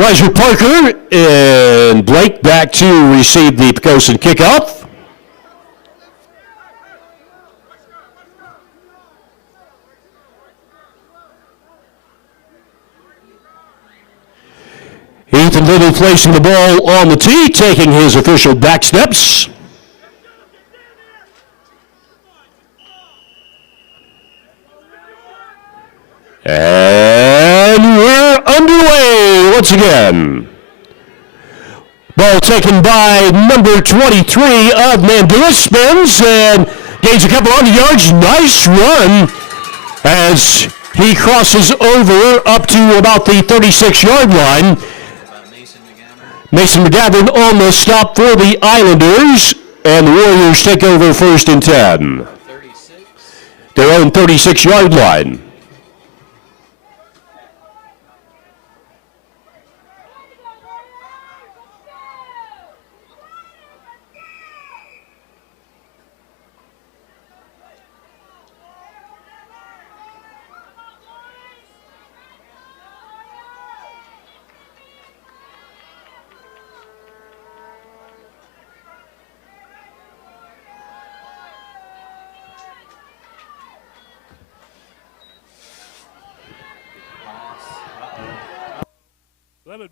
Roger Parker and Blake back to receive the Poquoson kickoff. Ethan Little placing the ball on the tee, taking his official back steps. And we're underway once again. Ball taken by number 23 of Nandua, spins and gains a couple hundred yards. Nice run as he crosses over up to about the 36-yard line. Mason McGavin on the stop for the Islanders, and the Warriors take over 1st and 10. 36. Their own 36-yard line.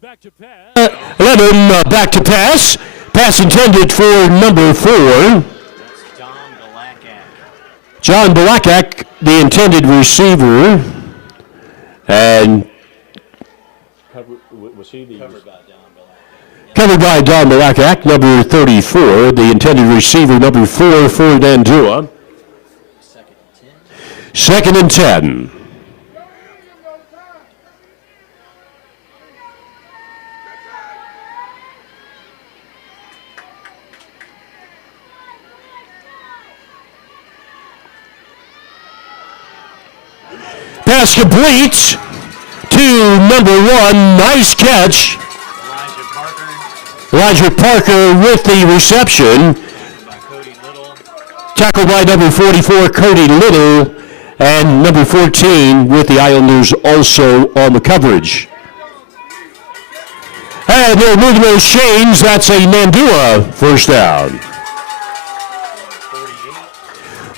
Back to pass. 11 back to pass. Pass intended for number 4. That's John Balakak, the intended receiver. And Was he the covered by Don Balakak, number 34, the intended receiver, number 4 for Nandua. 2nd and 10. Pass complete to number 1. Nice catch. Elijah Parker with the reception. Tackled by number 44, Cody Little, and number 14 with the Islanders also on the coverage. And they're moving those chains. That's a Nandua first down.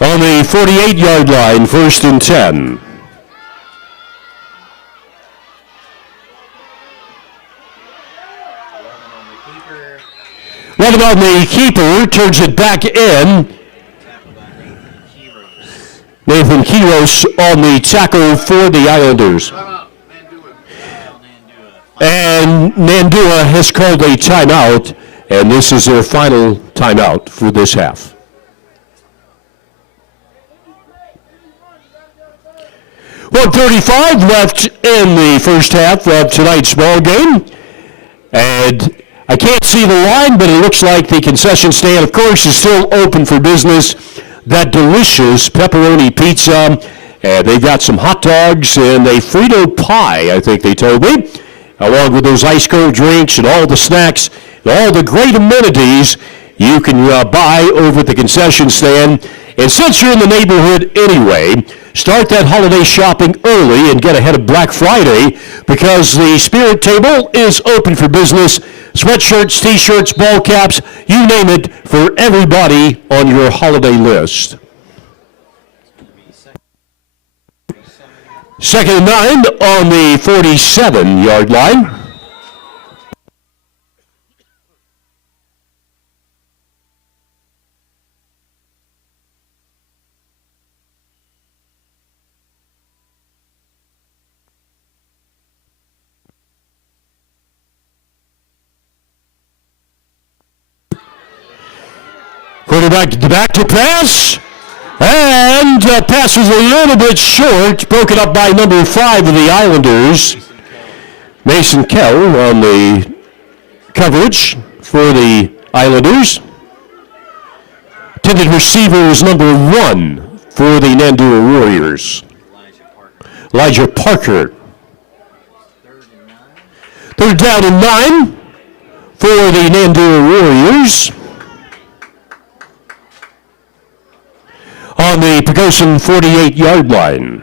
On the 48-yard line, 1st and 10. Running on the keeper, turns it back in. Nathan Kiros on the tackle for the Islanders. And Nandua has called a timeout, and this is their final timeout for this half. .35 left in the first half of tonight's ball game. And I can't see the line, but it looks like the concession stand, of course, is still open for business. That delicious pepperoni pizza, and they've got some hot dogs and a Frito pie, I think they told me, along with those ice cold drinks and all the snacks and all the great amenities you can buy over at the concession stand. And since you're in the neighborhood anyway, start that holiday shopping early and get ahead of Black Friday because the Spirit Table is open for business. Sweatshirts, t-shirts, ball caps, you name it, for everybody on your holiday list. 2nd and 9 on the 47-yard line. Quarterback back to pass, and pass was a little bit short, broken up by number 5 of the Islanders. Mason Kell on the coverage for the Islanders. Intended receiver was number 1 for the Nandua Warriors. Elijah Parker. 3rd down and 9 for the Nandua Warriors. On the Poquoson 48-yard line.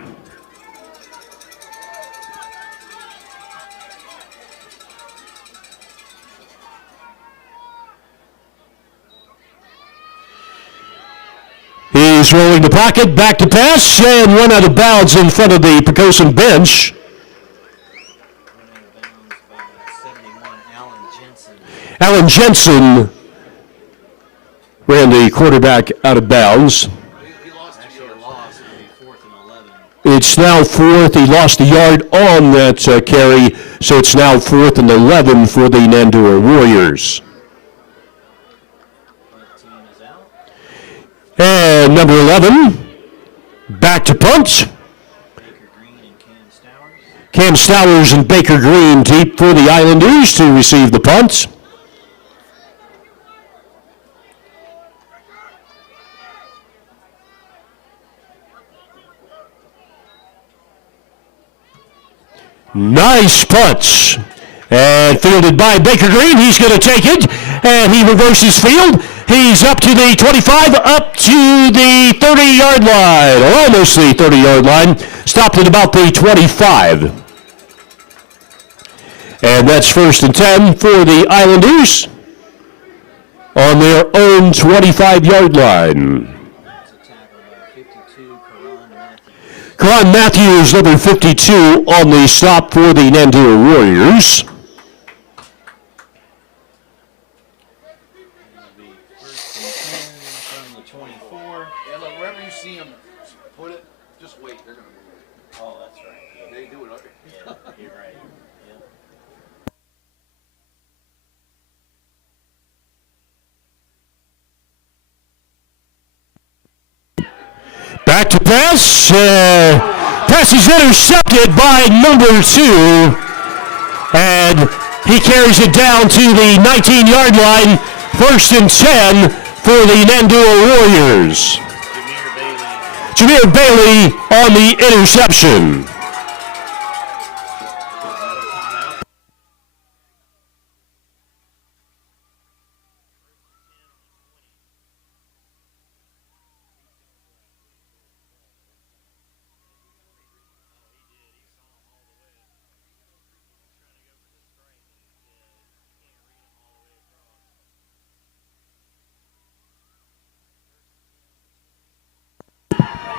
is rolling the pocket, back to pass, and run out of bounds in front of the Poquoson bench. Went out of bounds by 71, Alan Jensen. Alan Jensen ran the quarterback out of bounds. Actually, a loss. It'll be 4th and 11. It's now 4th. He lost a yard on that carry, so it's now 4th and 11 for the Nandua Warriors. Punt team is out. And number 11, back to punt. Baker Green and Cam Stowers. Cam Stowers and Baker Green deep for the Islanders to receive the punt. Nice punch. And fielded by Baker Green. He's going to take it. And he reverses field. He's up to the 25, up to the 30-yard line, or almost the 30-yard line. Stopped at about the 25. And that's 1st and 10 for the Islanders on their own 25-yard line. It's a tackle by 52, Karan Matthews. Karan Matthews, number 52, on the stop for the Nandua Warriors. It'll be 1st and 10 from the 24. Yeah, look, wherever you see them put it, just wait. They're going to move it. Oh, that's right. They do it. Yeah, you're right. Yep. Back to pass. Pass is intercepted by number 2. And he carries it down to the 19-yard line. 1st and 10 for the Nandua Warriors. Jameer Bailey on the interception.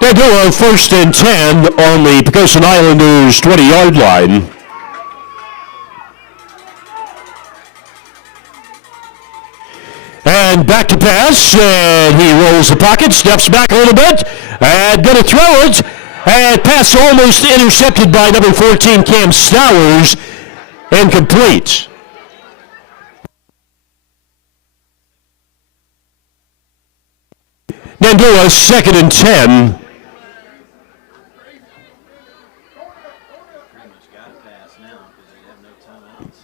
Nandua 1st and 10 on the Poquoson Islanders 20-yard line. And back to pass, and he rolls the pocket, steps back a little bit, and going to throw it. And pass almost intercepted by number 14, Cam Stowers, incomplete. Nandua 2nd and 10. Pretty much got to pass now because they have no timeouts.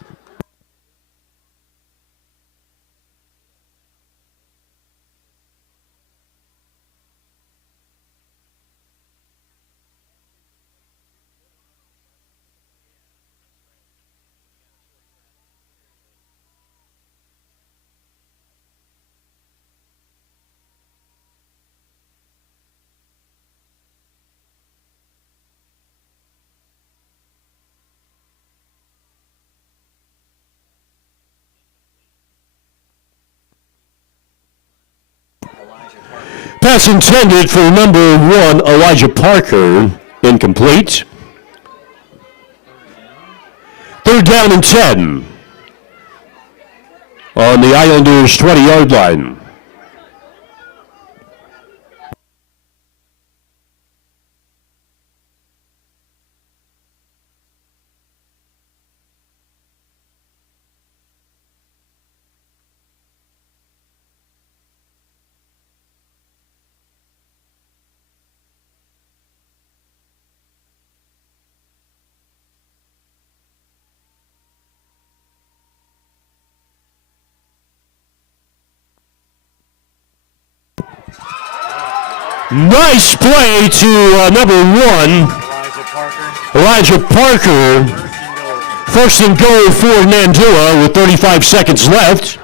Pass intended for number 1, Elijah Parker, incomplete. 3rd down and 10 on the Islanders' 20-yard line. Nice play to number 1, Elijah Parker. 1st and goal for Nandua with 35 seconds left.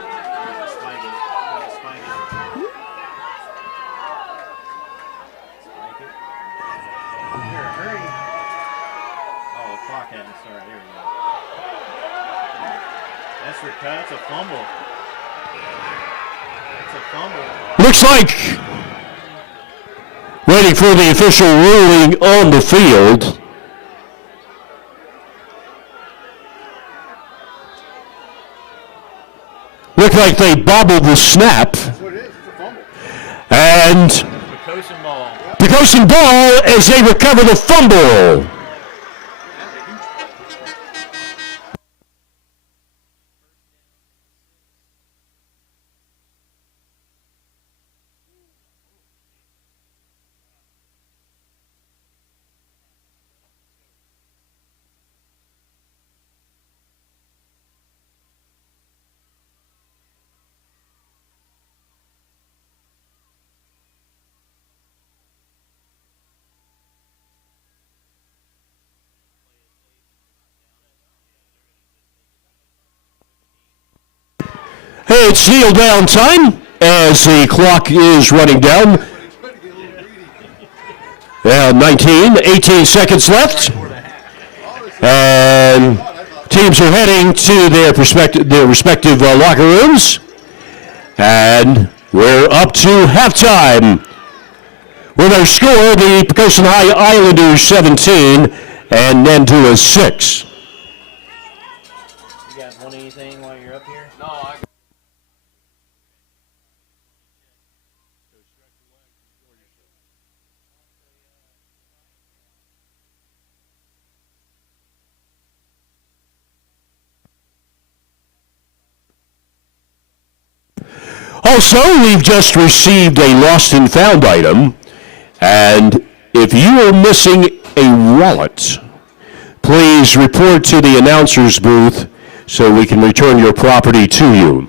That's a fumble. That's a fumble. Looks like waiting for the official ruling on the field. Looked like they bobbled the snap. That's what it is. It's a fumble. And Poquoson ball. Poquoson ball as they recover the fumble. Hey, it's kneel down time as the clock is running down. 18 seconds left. And teams are heading to their respective locker rooms. And we're up to halftime. With our score, the Poquoson High Islanders 17 and Nandua 6. You guys want anything while you're up here? No, I. Also, we've just received a lost and found item, and if you are missing a wallet, please report to the announcer's booth so we can return your property to you.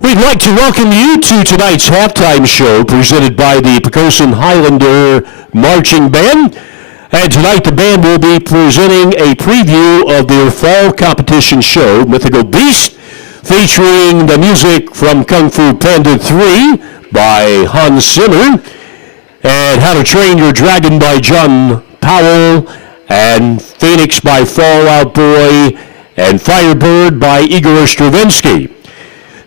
We'd like to welcome you to tonight's halftime show presented by the Poquoson Highlander Marching Band. And tonight the band will be presenting a preview of their fall competition show, Mythical Beast, featuring the music from Kung Fu Panda 3 by Hans Zimmer, and How to Train Your Dragon by John Powell, and Phoenix by Fall Out Boy, and Firebird by Igor Stravinsky.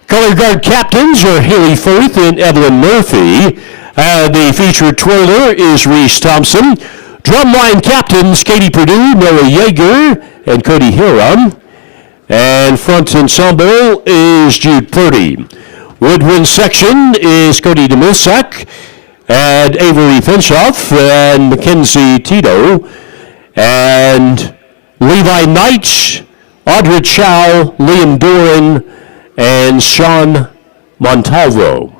Color Guard captains are Haley Firth and Evelyn Murphy. The featured twirler is Reese Thompson. Drumline captains Katie Perdue, Noah Yeager, and Cody Hiram. And front ensemble is Jude Purdy. Woodwind section is Cody DeMilsack, and Avery Finchoff, and Mackenzie Tito. And Levi Knight, Audra Chow, Liam Doran, and Sean Montalvo.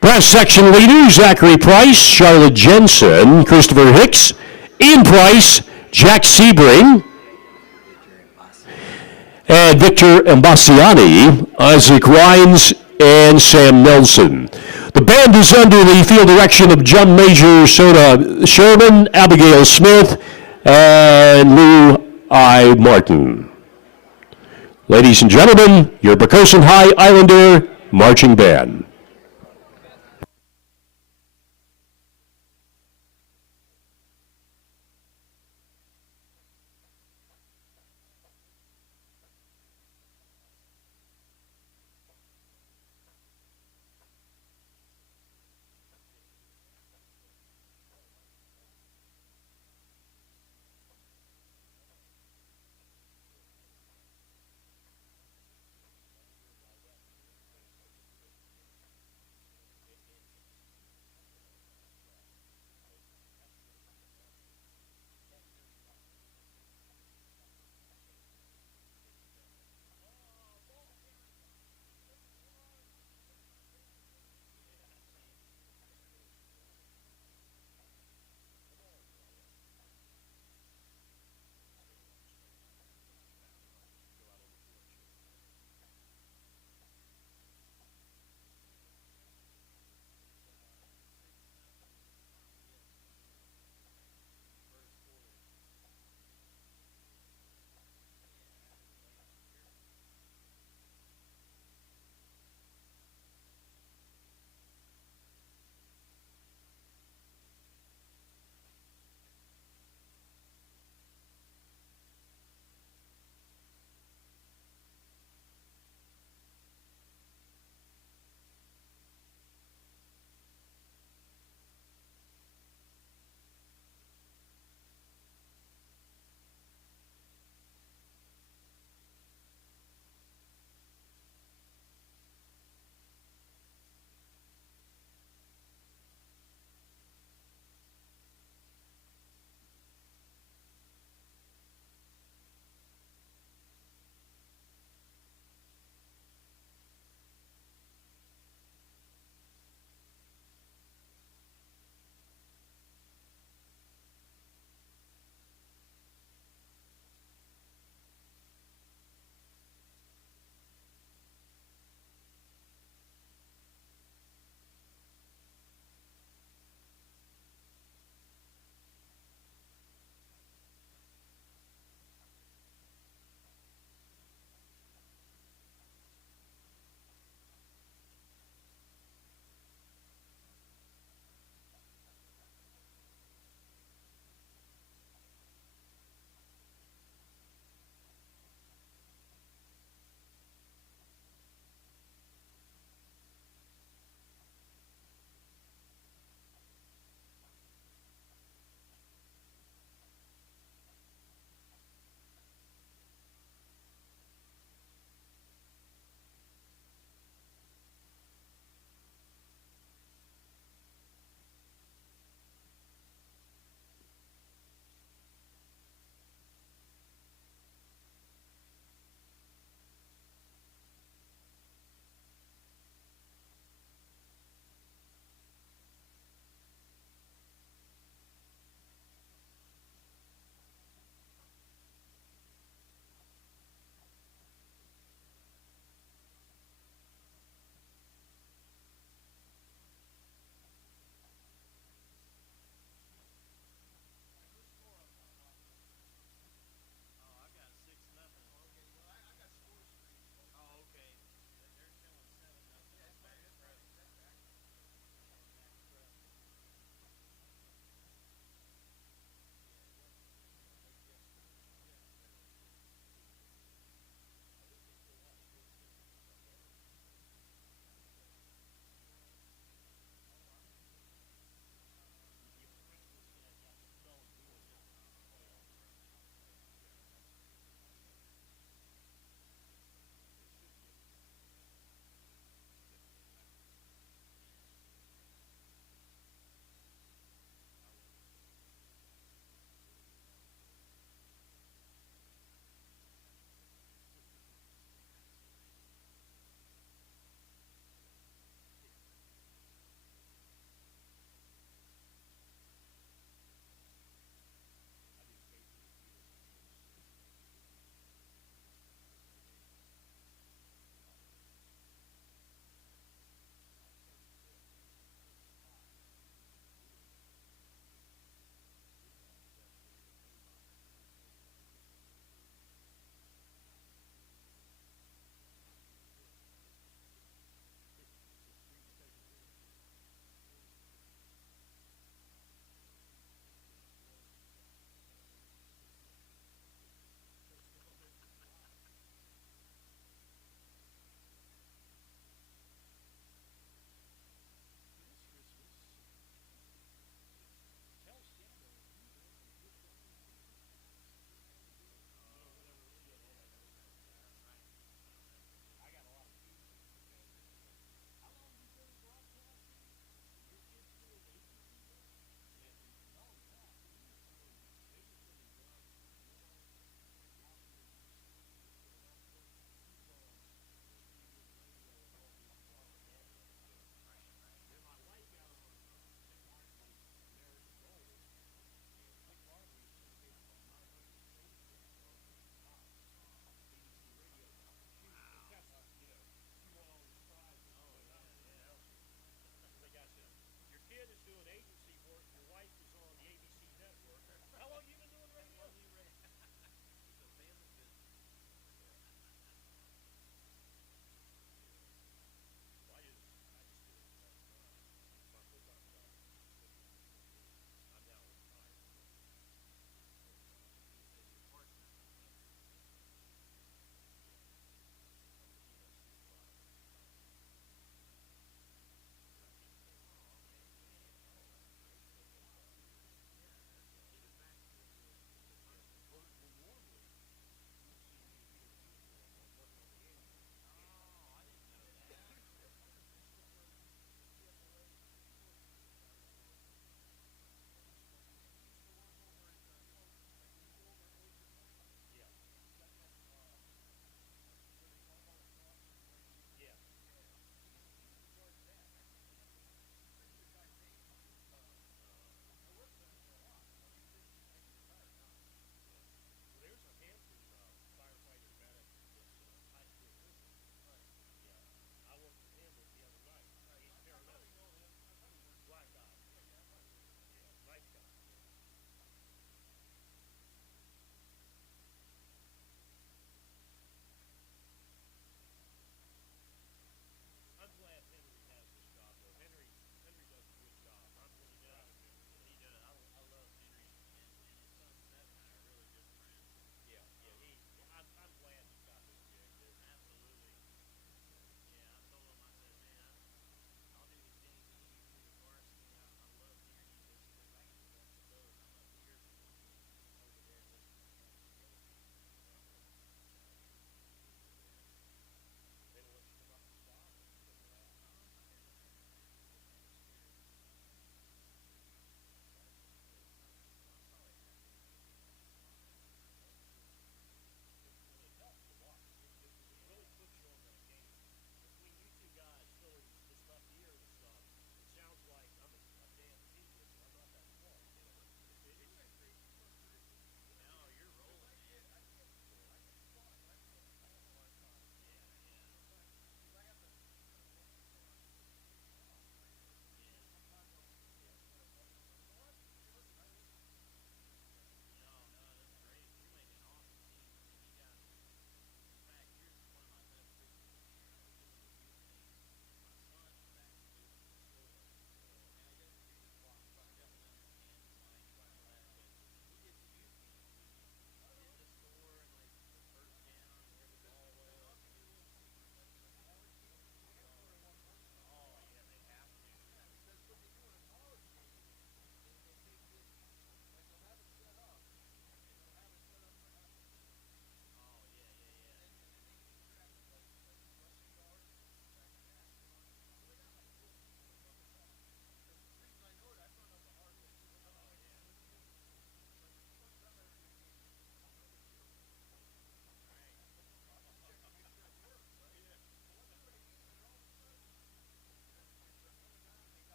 Brass section leaders, Zachary Price, Charlotte Jensen, Christopher Hicks, Ian Price, Jack Sebring, and Victor Ambasciani, Isaac Rines, and Sam Nelson. The band is under the field direction of John Major, Soda Sherman, Abigail Smith, and Lou I. Martin. Ladies and gentlemen, your Poquoson High Islander Marching Band.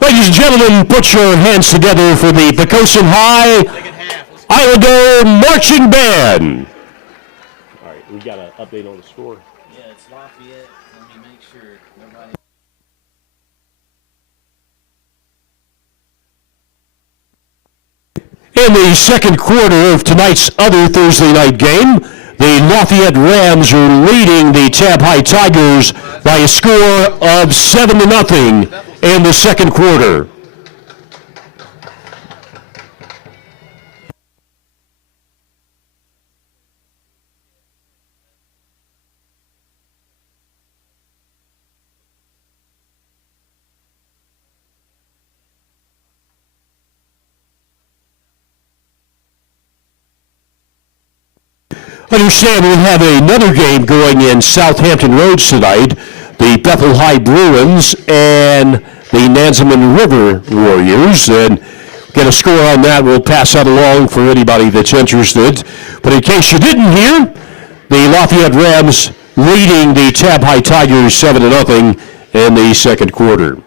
Ladies and gentlemen, put your hands together for the Poquoson High Second half. Let's go. Islander Marching Band. All right, we got an update on the score. Yeah, it's Lafayette. Let me make sure nobody. In the second quarter of tonight's other Thursday night game, the Lafayette Rams are leading the Tab High Tigers by a score of 7-0 in the second quarter. Understand we have another game going in Southampton Roads tonight. The Bethel High Bruins and the Nansemond River Warriors. And get a score on that. We'll pass that along for anybody that's interested. But in case you didn't hear, the Lafayette Rams leading the Tab High Tigers 7-0 in the second quarter.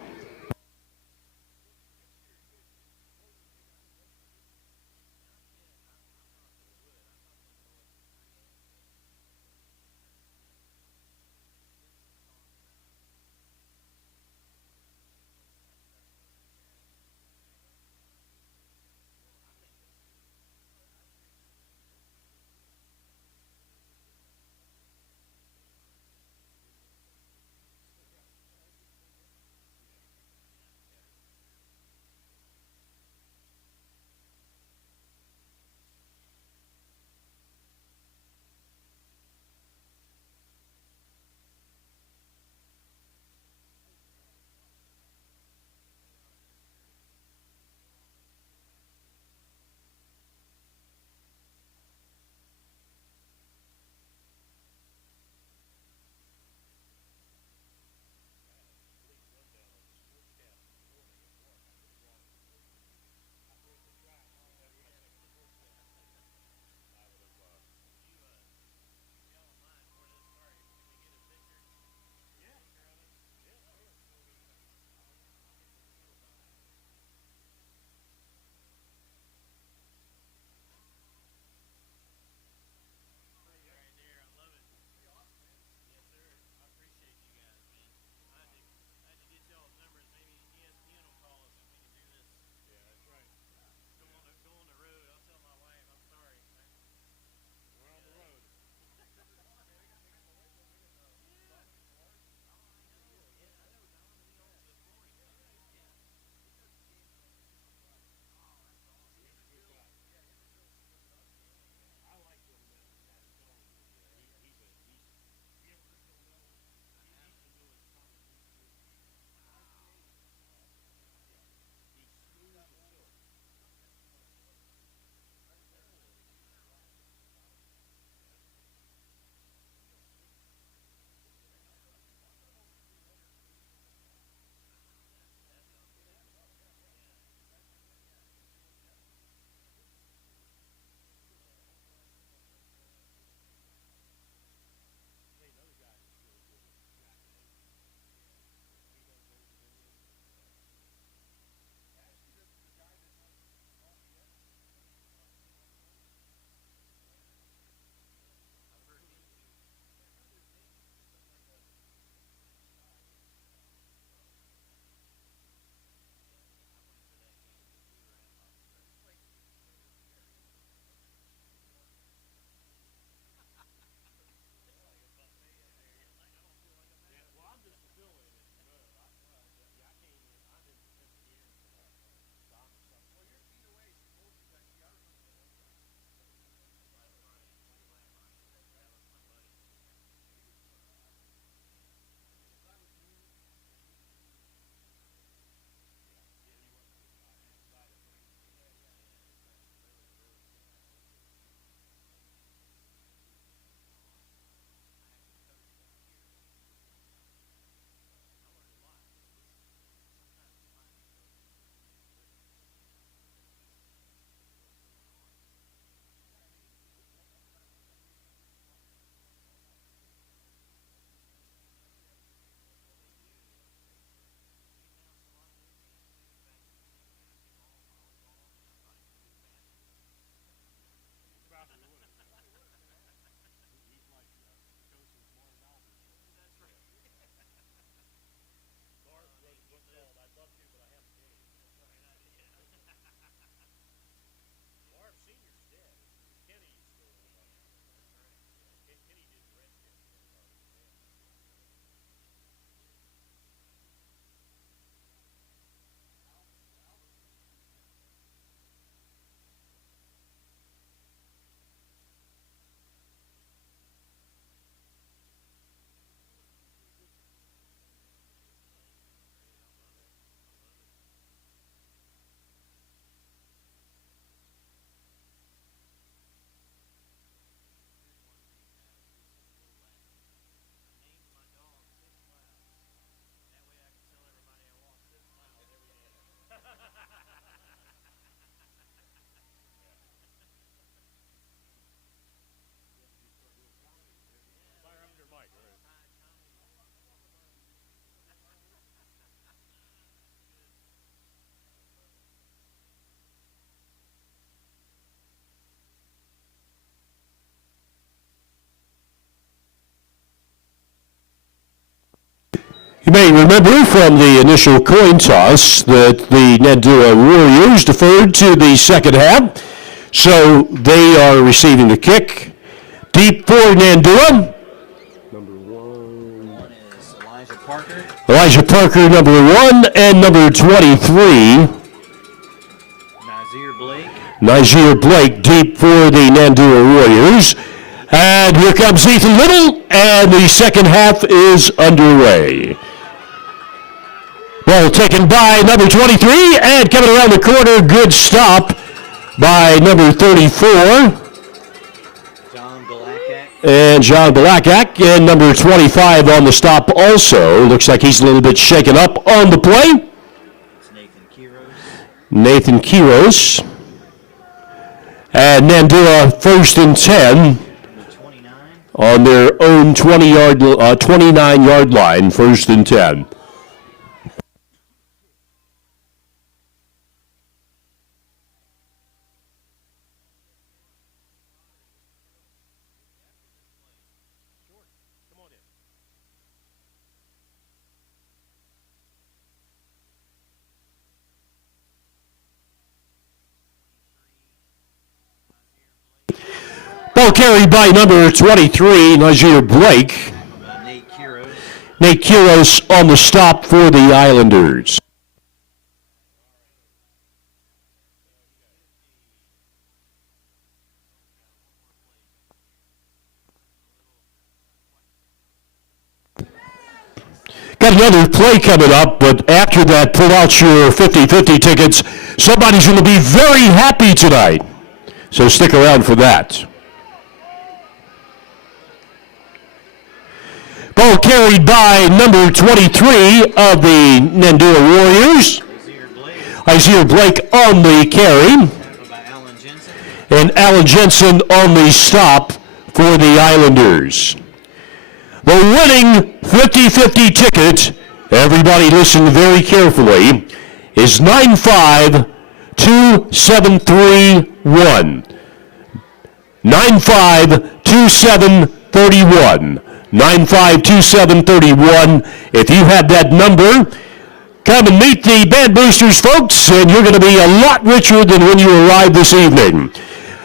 You may remember from the initial coin toss that the Nandua Warriors deferred to the second half, so they are receiving the kick. Deep for Nandua. Number 1. One is Elijah Parker. Elijah Parker, number 1, and number 23, Nazir Blake. Nazir Blake, deep for the Nandua Warriors. And here comes Ethan Little, and the second half is underway. Ball taken by number 23, and coming around the corner, good stop by number 34. John Galakak. And John Balakak, and number 25 on the stop also. Looks like he's a little bit shaken up on the play. It's Nathan Kiros. Nathan Kiros. And Nandua first and 10 Number 29. on their own 29-yard line, first and 10. Ball carried by number 23, Nazir Blake. Nate Kiros. Nate Kiros on the stop for the Islanders. Got another play coming up, but after that, pull out your 50-50 tickets. Somebody's going to be very happy tonight. So stick around for that. Ball carried by number 23 of the Nandua Warriors. Nazir Blake. Isaiah Blake on the carry. Tackled by Alan Jensen. And Alan Jensen on the stop for the Islanders. The winning 50-50 ticket, everybody listen very carefully, is 952731. 952731. 952731. If you have that number, come and meet the Band Boosters folks, and you're going to be a lot richer than when you arrived this evening.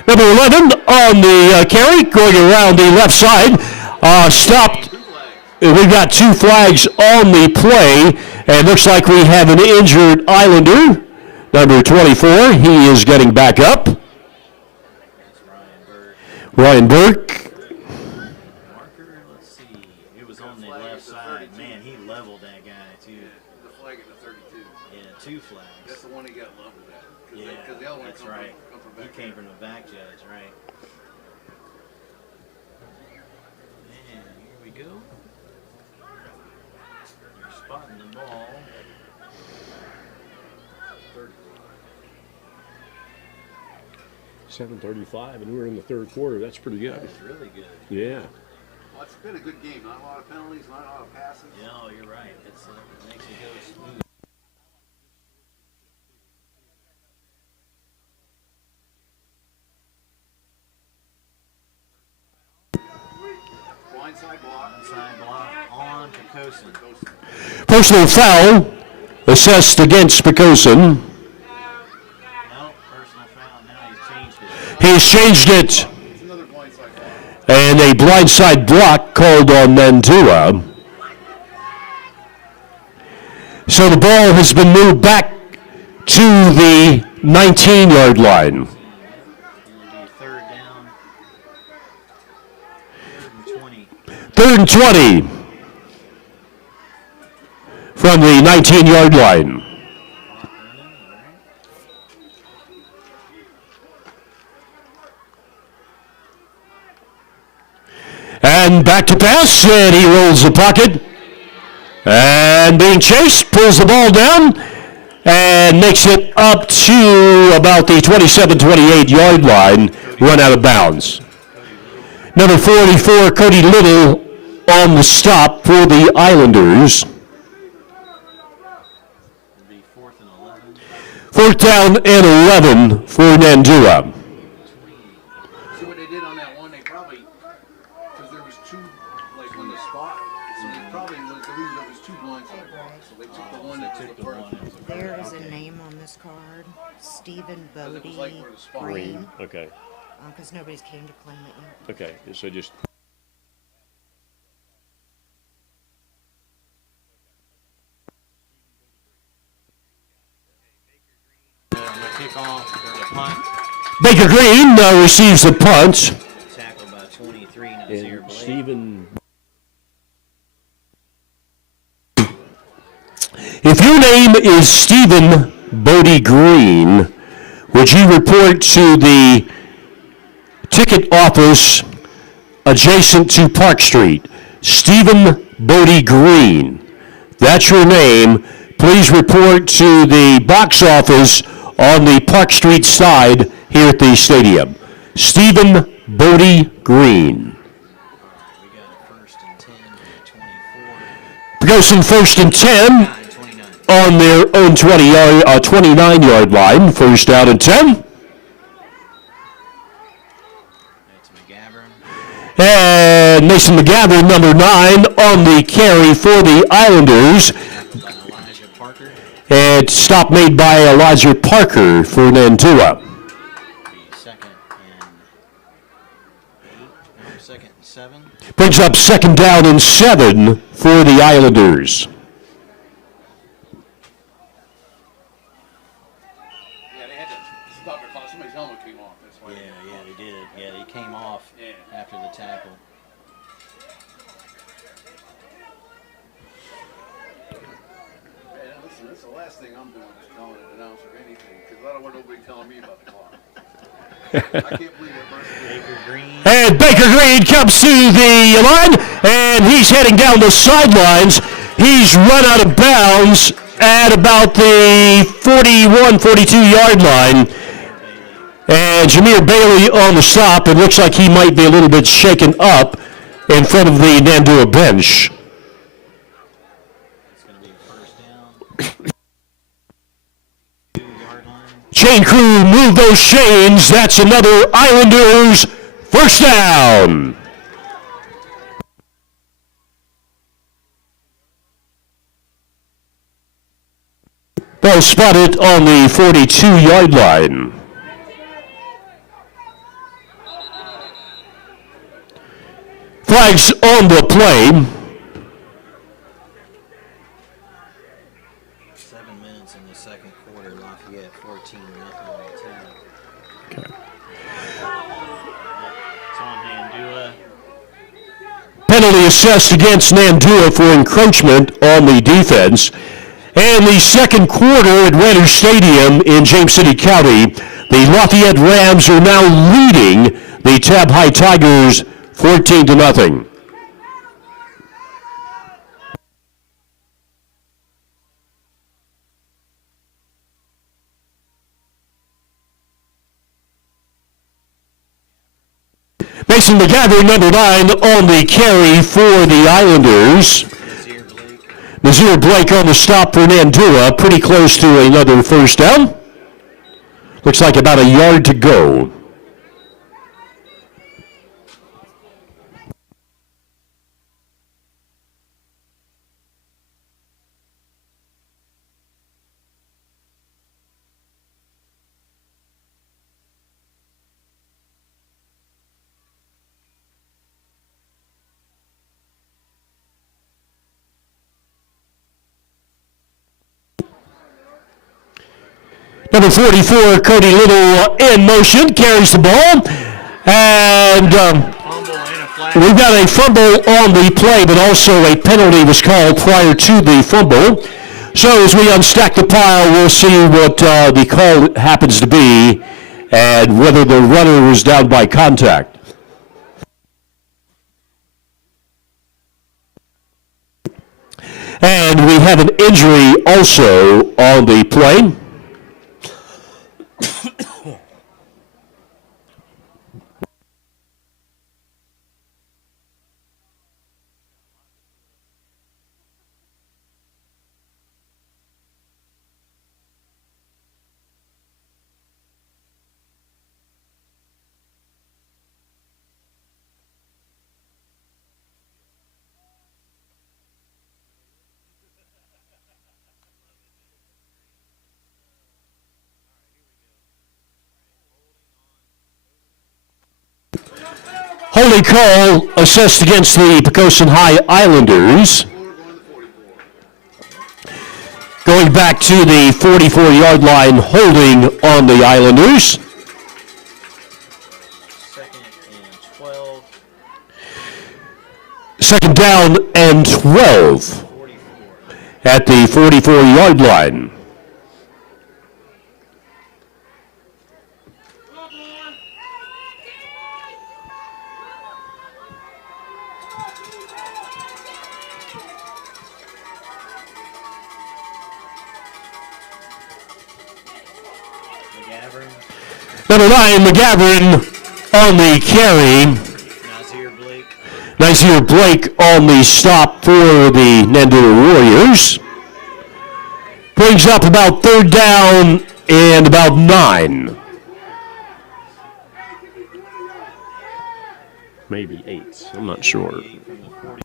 Number 11 on the carry, going around the left side, stopped. We've got 2 flags on the play, and looks like we have an injured Islander. Number 24, he is getting back up. That's Ryan Burke. Ryan Burke. Marker, let's see. It was on the left side. Man, he leveled that guy, too. The flag at the 32. Yeah, 2 flags. That's the one he got leveled at. Yeah, Because the other one that's come right. From, come from He back came there. from the back judge, right? Man, here we go. You're spotting the ball. 7:35, and we're in the third quarter. That's pretty good. That's really good. Yeah. Well, it's been a good game. Not a lot of penalties, not a lot of passes. No, you're right. It makes it go smooth. Blindside block. Inside block on Poquoson. Personal foul assessed against Poquoson. No, personal foul. Now he's changed it. He's changed it, It's another blindside block. and a blindside block called on Nandua. So the ball has been moved back to the 19-yard line. It'll be third down. Third and 20. 3rd and 20 from the 19-yard line. Clock running, all right. And back to pass, and he rolls the pocket. And being chased, pulls the ball down, and makes it up to about the 27-28-yard line, run out of bounds. Number 44, Cody Little, on the stop for the Islanders. It'll be 4th and 11. 4th down and 11 for Nandua. See what they did on that one? They probably, because there was 2, like on the spot, so they probably was the reason there was 2 blindside yard, Stephen Because it was Bodie like where the spot. Green, Okay. because nobody's came to claim it yet. Okay. So just. On the kickoff, or the punt, Baker Green receives the punt. tackled by 23, Nazir And Blake. Stephen. If your name is Stephen Bodie Green, would you report to the ticket office adjacent to Park Street? Stephen Bodie Green. That's your name. Please report to the box office on the Park Street side here at the stadium. Stephen Bodie Green. We got a first and 10, 24, Poquoson first and 10 9, 29. on their own 29-yard line. First down and 10. That's McGavern. And Mason McGavin, number 9, on the carry for the Islanders. Tackled by Elijah Parker. And stop made by Elijah Parker for Nandua. Be second and 8. No, second and 7. Brings up second down and 7 for the Islanders. Yeah, they had to stop it. Somebody's helmet came off. That's why. Yeah, they did. Yeah, they came off Yeah. after the tackle. Man, listen, that's the last thing I'm doing is telling an announcer anything because I don't want nobody telling me about the clock. I can't believe that person. Baker Green. And Baker Green comes to the line, and he's heading down the sidelines. He's run out of bounds at about the 41, 42-yard line. And Jameer Bailey on the stop. It looks like he might be a little bit shaken up in front of the Nandua bench. It's going to be a first down. 2-yard line. Chain crew, move those chains. That's another Islanders first down. Ball spotted on the 42-yard line. Flags on the play. 7 minutes in the second quarter. Lafayette 14, nothing 18. It's on Nandua. Penalty assessed against Nandua for encroachment on the defense. And the second quarter at Renner Stadium in James City County, the Lafayette Rams are now leading the Tab High Tigers 14-0. Mason McGavin, number 9, on the carry for the Islanders. Nazir Blake. Nazir Blake on the stop for Nandua, pretty close to another first down. Looks like about a yard to go. Number 44, Cody Little in motion, carries the ball. And Fumble and a flag. we've got a fumble on the play, but also a penalty was called prior to the fumble. So as we unstack the pile, we'll see what the call happens to be and whether the runner was down by contact. And we have an injury also on the play. Holding call assessed against the Poquoson High Islanders. Going back to the 44-yard line, holding on the Islanders. Second and 12. Second down and 12 44. at the 44-yard line. McGavern. Number 9, McGavern on the carry. Nazir Blake. Nazir Blake on the stop for the Nandua Warriors. Brings up about third down and about 9. Maybe 8. I'm not sure. From the 40.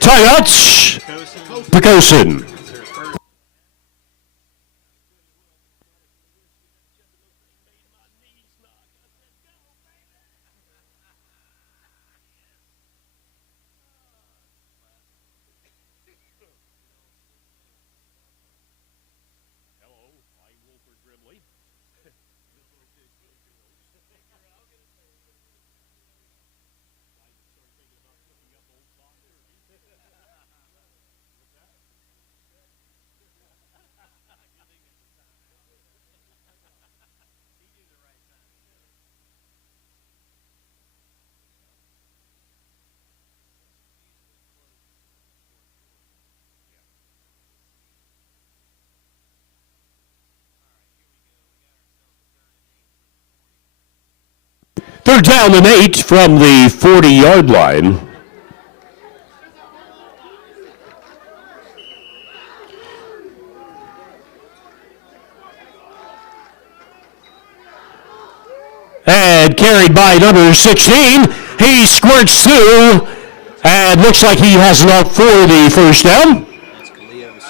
Timeouts. Poquoson. Third down and 8 from the 40-yard line. And carried by number 16. He squirts through and looks like he has enough for the first down. That's Khalil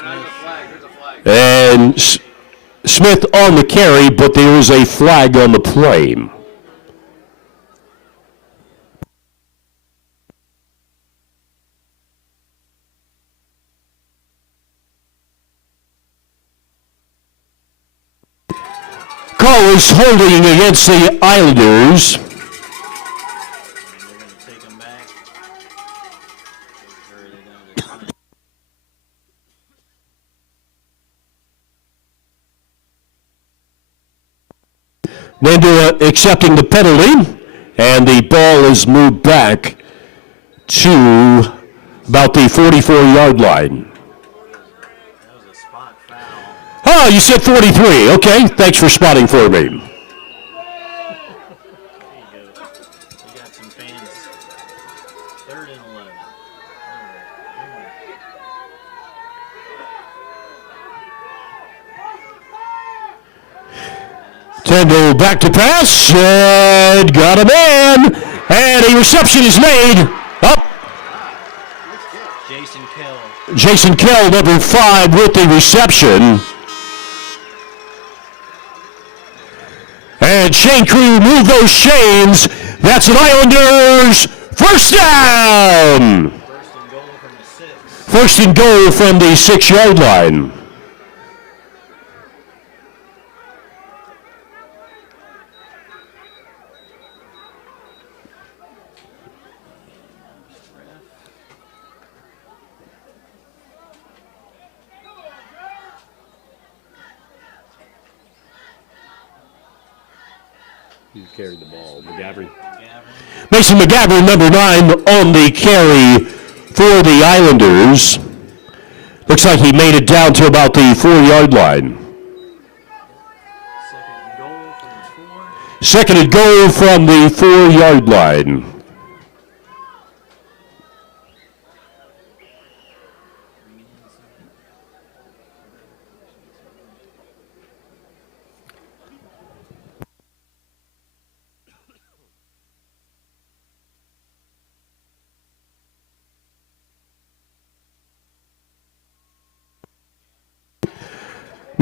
Smith. And Smith on the carry, but there is a flag on the play. Call is holding against the Islanders. They're going to take him back. Or are they going to decline? Nandua accepting the penalty, and the ball is moved back to about the 44-yard line. That was a spot foul. Oh, you said 43. Okay, thanks for spotting for me. There you go. You got some fans. Third and 11. All right. Tendo back to pass, and got a man, and a reception is made. Up, Jason Kell. Jason Kell, number 5, with the reception. And chain crew, move those chains. That's an Islanders first down. First and goal from the 6. First and goal from the 6-yard line. Who carried the ball? McGavern. Mason McGavern, number 9, on the carry for the Islanders. Looks like he made it down to about the 4-yard line. Second and goal from the 4. Second and goal from the 4-yard line.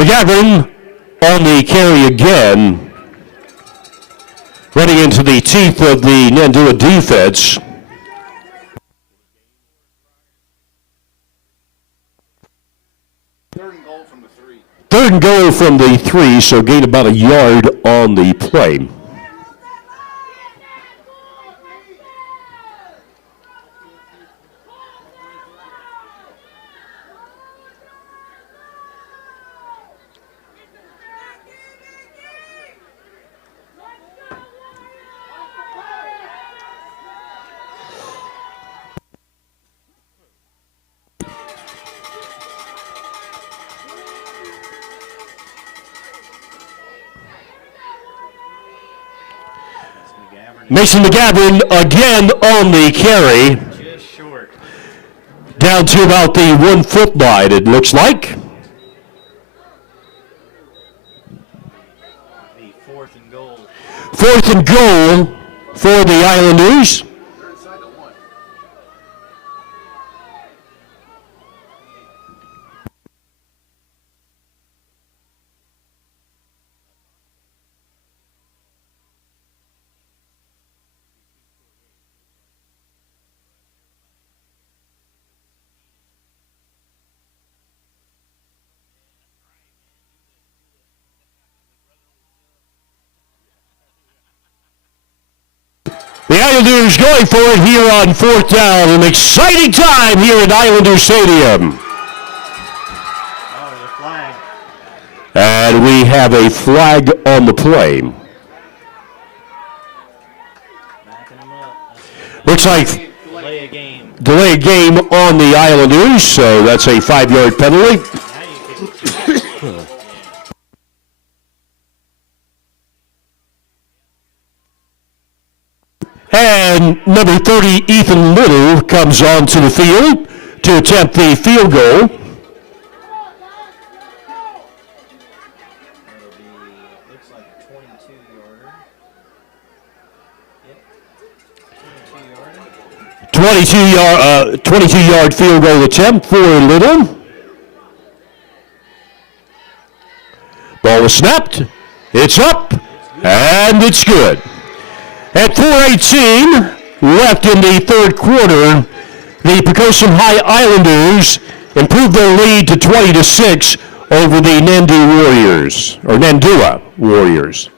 McGavin on the carry again, running into the teeth of the Nandua defense. Third and goal from the 3. Third and goal from the 3, so gain about a yard on the play. Mason McGavin again on the carry. Just short. Down to about the 1 foot line, it looks like. The 4th and goal. 4th and goal for the Islanders. They're inside the 1. The Islanders going for it here on 4th down. An exciting time here at Islander Stadium. Oh, the flag. And we have a flag on the play. Backing them up. Looks like Delay a game. delay game on the Islanders, so that's a 5-yard penalty. Now you can. And number 30, Ethan Little, comes onto the field to attempt the field goal. That'll be, looks like a 22-yarder. Yep. 22-yarder. 22-yard field goal attempt for Little. Ball was snapped. It's up, and it's good. At 4:18 left in the third quarter, the Poquoson High Islanders improved their lead to 20-6 over the Nandua Warriors.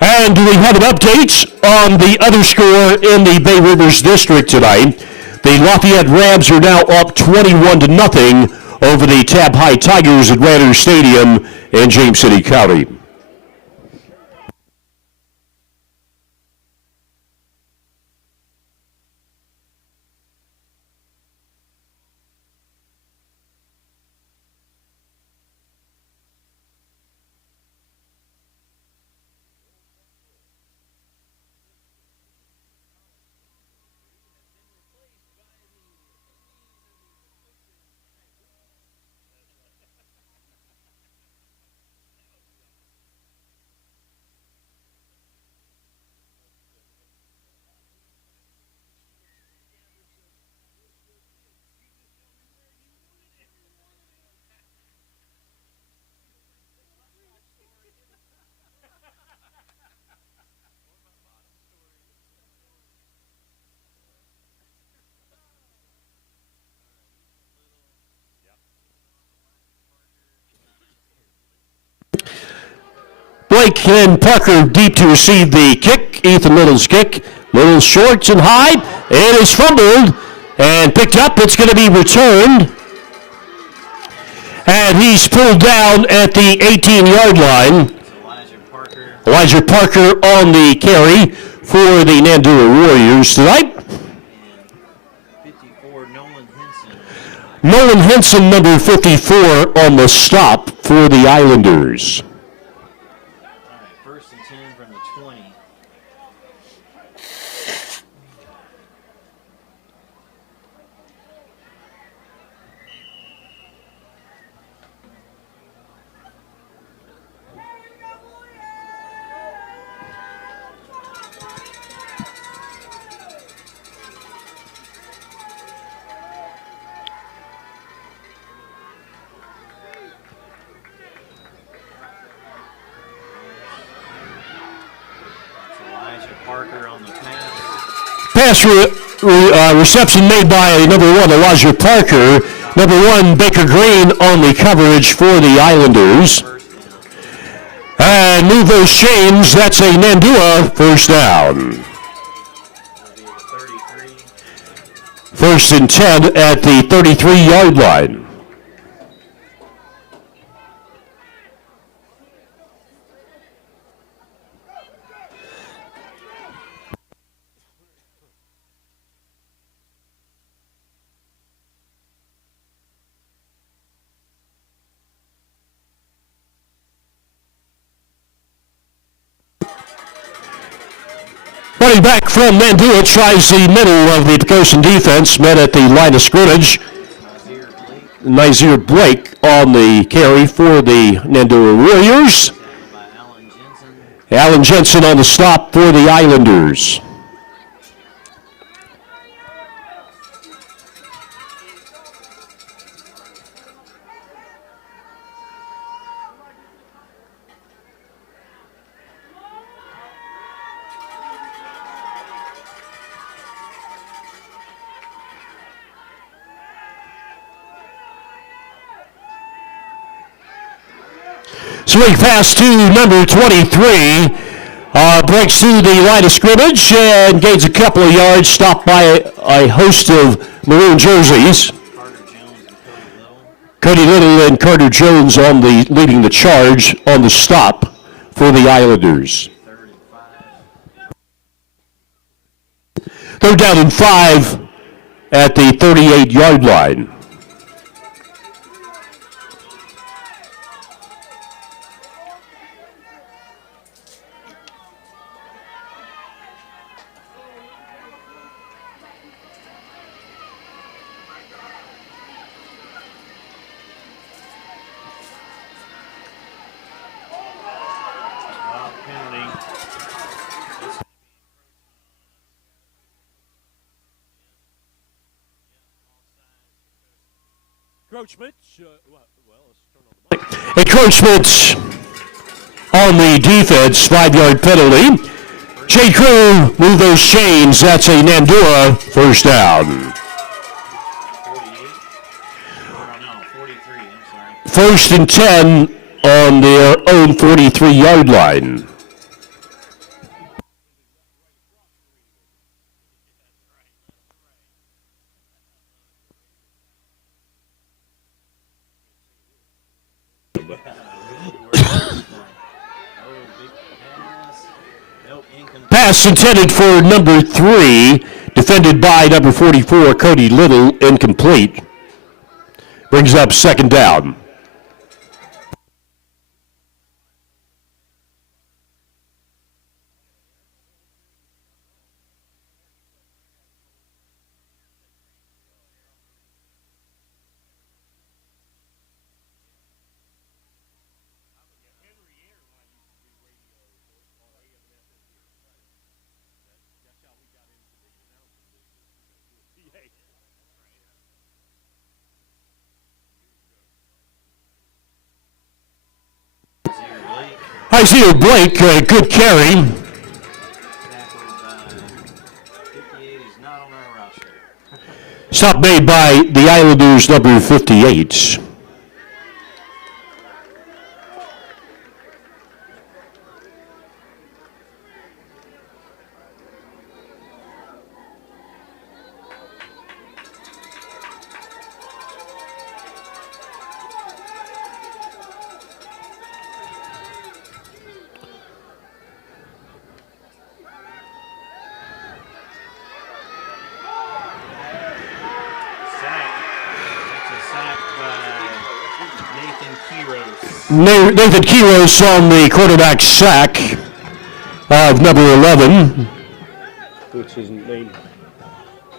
And we have an update on the other score in the Bay Rivers District tonight. The Lafayette Rams are now up 21-0 over the Tab High Tigers at Randers Stadium in James City County. Blake and Parker deep to receive the kick. Ethan Little's kick. Little short and high. It is fumbled and picked up. It's going to be returned. And he's pulled down at the 18-yard line. Elijah Parker on the carry for the Nandua Warriors tonight. And 54, Nolan Henson. Nolan Henson, number 54, on the stop for the Islanders. All right, 1st and 10 from the 20. pass reception made by number 1, Elijah Parker. Number 1, Baker Green on the coverage for the Islanders. And move those chains. That's a Nandua first down. First and 10 at the 33-yard line. Running back from Nandua tries the middle of the Poquoson defense, met at the line of scrimmage. Nazir Blake on the carry for the Nandua Warriors. Allen Jensen on the stop for the Islanders. Swing pass to number 23. Breaks through the line of scrimmage and gains a couple of yards, stopped by a host of maroon jerseys. Cody Little and Carter Jones on the leading the charge on the stop for the Islanders. 3rd down and 5 at the 38-yard line. Encroachment on the defense, 5-yard penalty. J. Crew move those chains. That's a Nandua first down. 1st and 10 on their own 43-yard line. Pass intended for number 3, defended by number 44, Cody Little, incomplete. Brings up 2nd down. Isaiah Blake, good carry. Stop made by the Islanders, number 58. Nathan Kiros on the quarterback sack of number 11. What's his name?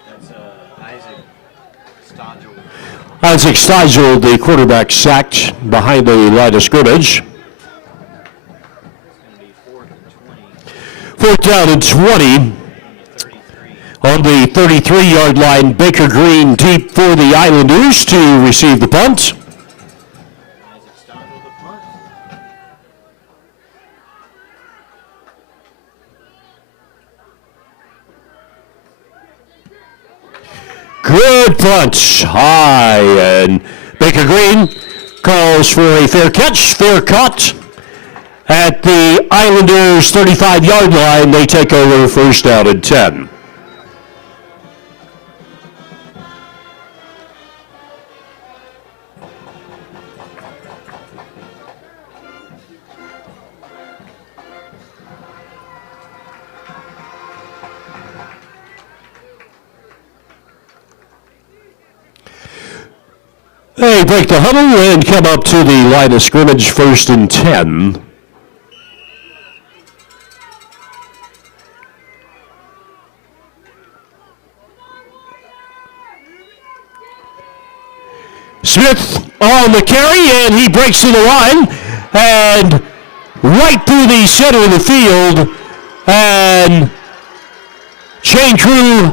That's Isaac Stodgel. Isaac Stodgel, the quarterback, sacked behind the line of scrimmage. It's going to be 4th and 20. 4th down and 20. On the 33-yard line, Baker Green deep for the Islanders to receive the punt. good punt, high, and Baker Green calls for a fair catch, fair caught. At the Islanders' 35-yard line, they take over first down and 10. They break the huddle and come up to the line of scrimmage, first and 10. Smith on the carry, and he breaks to the line, and right through the center of the field, and chain crew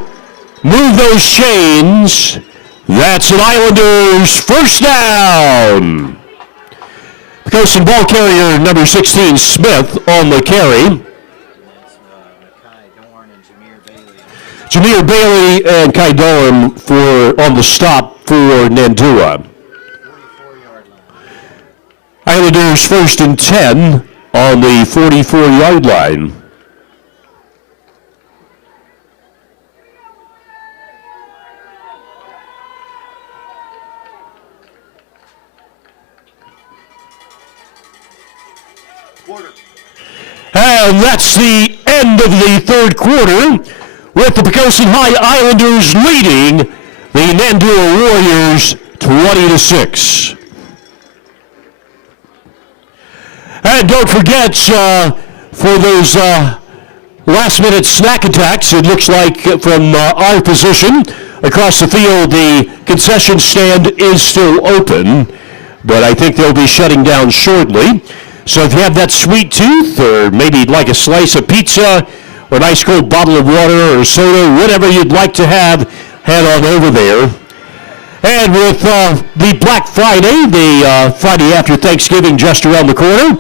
move those chains. That's an Islanders first down. Poquoson ball carrier number 16, Smith, on the carry. And that's Mackay Dorn and Jameer Bailey. Jameer Bailey and Kai Dorn on the stop for Nandua. 44-yard line. Islanders first and 10 on the 44-yard line. And that's the end of the third quarter, with the Poquoson High Islanders leading the Nandua Warriors 20-6. And don't forget, for those last-minute snack attacks, it looks like from our position across the field, the concession stand is still open, but I think they'll be shutting down shortly. So if you have that sweet tooth, or maybe like a slice of pizza, or a nice cold bottle of water or soda, whatever you'd like to have, head on over there. And with the Black Friday, the Friday after Thanksgiving just around the corner,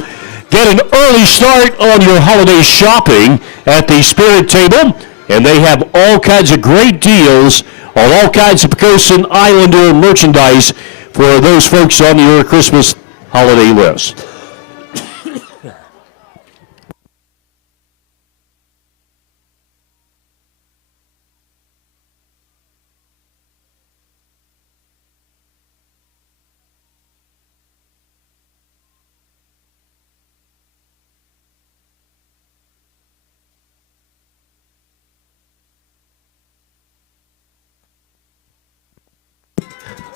get an early start on your holiday shopping at the Spirit Table, and they have all kinds of great deals on all kinds of Poquoson Islander merchandise for those folks on your Christmas holiday list.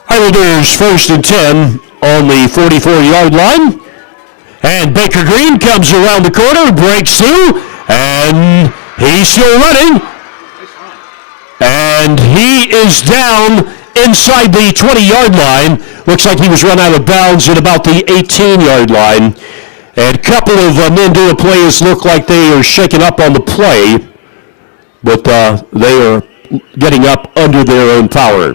Islanders first and 10 on the 44-yard line. And Baker Green comes around the corner, breaks through, and he's still running. And he is down inside the 20-yard line. Looks like he was run out of bounds at about the 18-yard line. And a couple of Nandua players look like they are shaking up on the play, but they are getting up under their own power.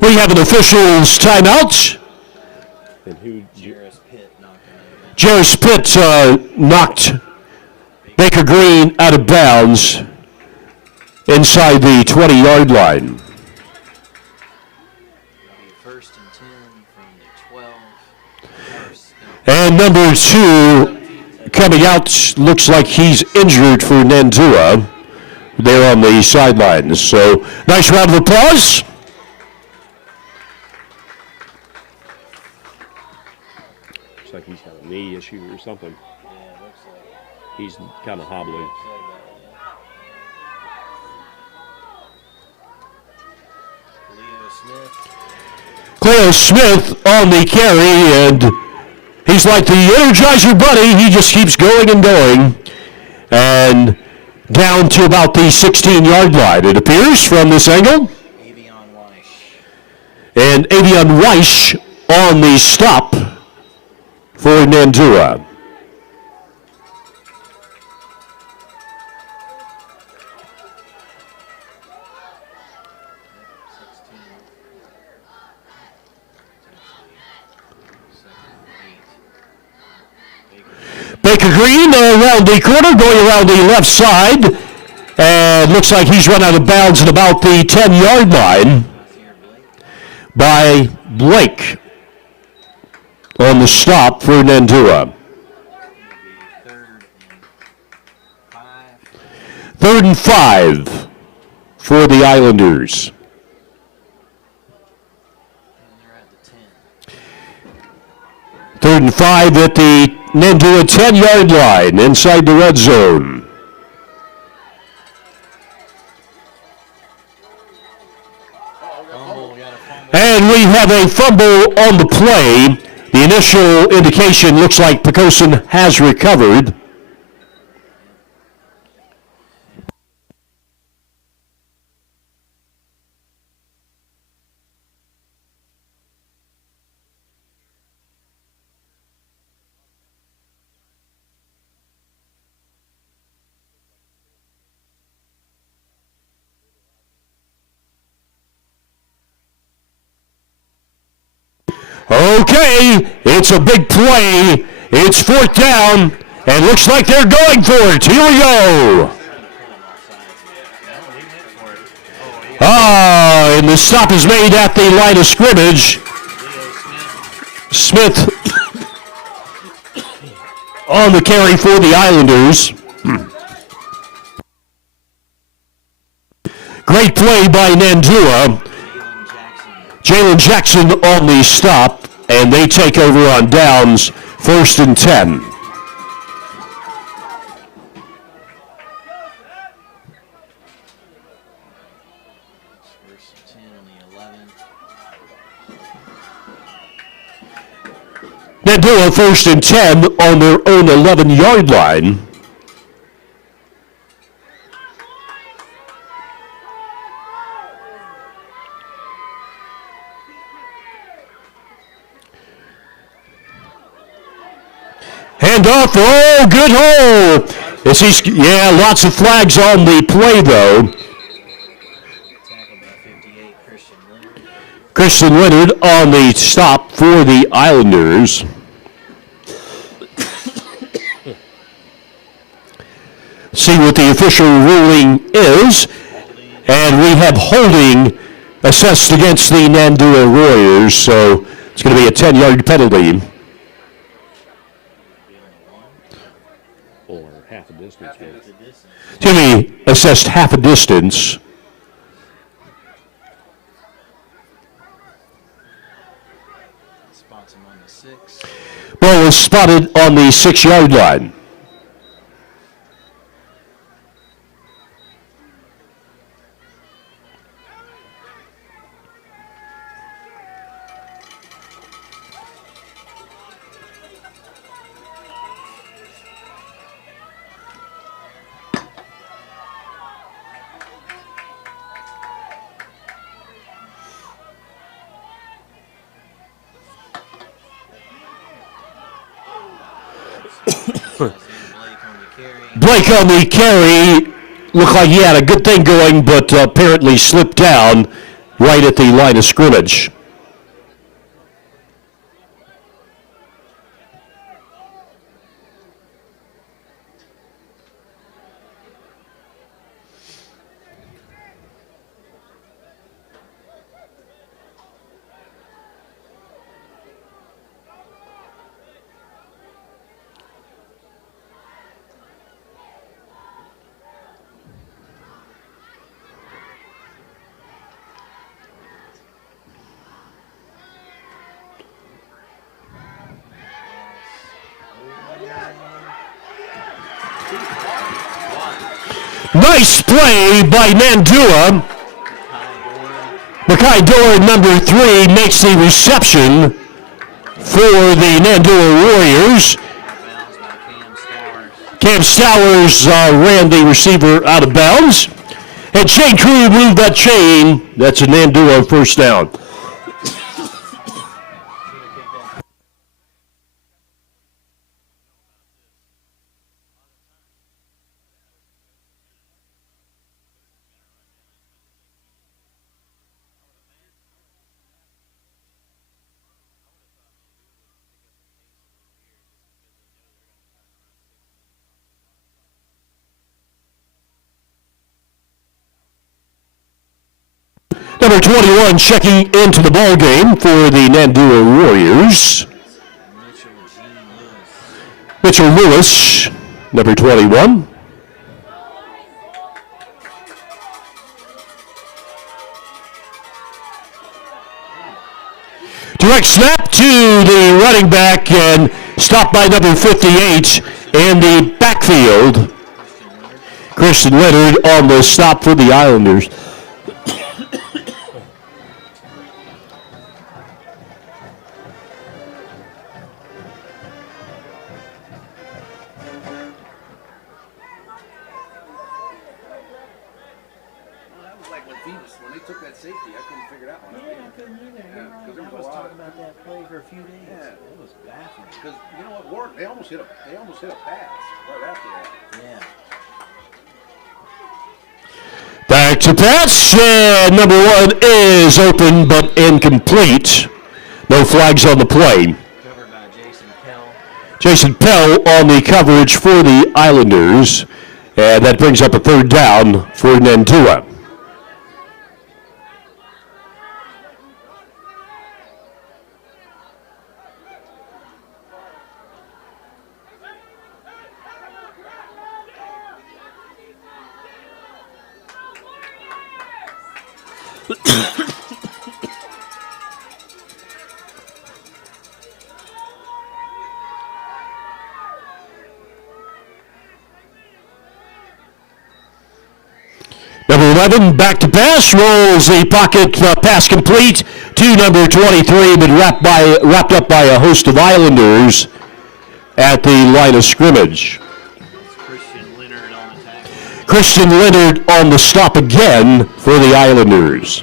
We have an official's timeout. And who? Jarris Pitt knocked Baker Green out of bounds inside the 20-yard line. First and 10 from the 12. And number 2 coming out, looks like he's injured for Nandua. They're on the sidelines. So nice round of applause. Looks like he's got a knee issue or something. Yeah, it looks like. He's kind of hobbling. Cleo Smith on the carry, and he's like the Energizer Bunny. He just keeps going and going. And down to about the 16-yard line, it appears, from this angle. And Avion Weiss on the stop for Nandua. Baker Green around the corner, going around the left side, And looks like he's run out of bounds at about the 10-yard line by Blake on the stop for Nandua. Third and 5 for the Islanders. Third and 5 at the Nandua 10-yard line inside the red zone. And we have a fumble on the play. The initial indication looks like Poquoson has recovered. Okay, it's a big play. It's fourth down, and looks like they're going for it. Here we go. And the stop is made at the line of scrimmage. Smith on the carry for the Islanders. Great play by Nandua. Jalen Jackson on the stop, and they take over on downs, 1st and 10. Nandua 1st and 10 on their own 11-yard line. Handoff, oh, good hole. Yeah, lots of flags on the play, though. Christian Leonard on the stop for the Islanders. See what the official ruling is. And we have holding assessed against the Nandua Warriors, so it's going to be a 10-yard penalty. Timmy assessed half a distance. Ball was spotted on the 6-yard line. Blake on the carry, looked like he had a good thing going, but apparently slipped down right at the line of scrimmage. Nice play by Nandua. Makai Dorr, number 3, makes the reception for the Nandua Warriors. Cam Stowers ran the receiver out of bounds. And Shane Crew moved that chain. That's a Nandua first down. Number 21 checking into the ball game for the Nandua Warriors. Mitchell Lewis, number 21. Direct snap to the running back and stopped by number 58 in the backfield. Christian Leonard on the stop for the Islanders. When they took that safety, I couldn't figure that one out. Yeah, I couldn't either. Yeah, 'cause there I was was a lot talking of- about that play for a few days. Yeah. It was baffling. Because you know what worked? They almost hit a pass right after that. Yeah. Back to pass, and number 1 is open but incomplete. No flags on the play. Covered by Jason Pell. Jason Pell on the coverage for the Islanders, and that brings up a third down for Nandua. Number 11, back to pass, rolls the pocket, pass complete to number 23, but wrapped up by a host of Islanders at the line of scrimmage. Christian Leonard on the tackle. Christian Leonard on the stop again for the Islanders.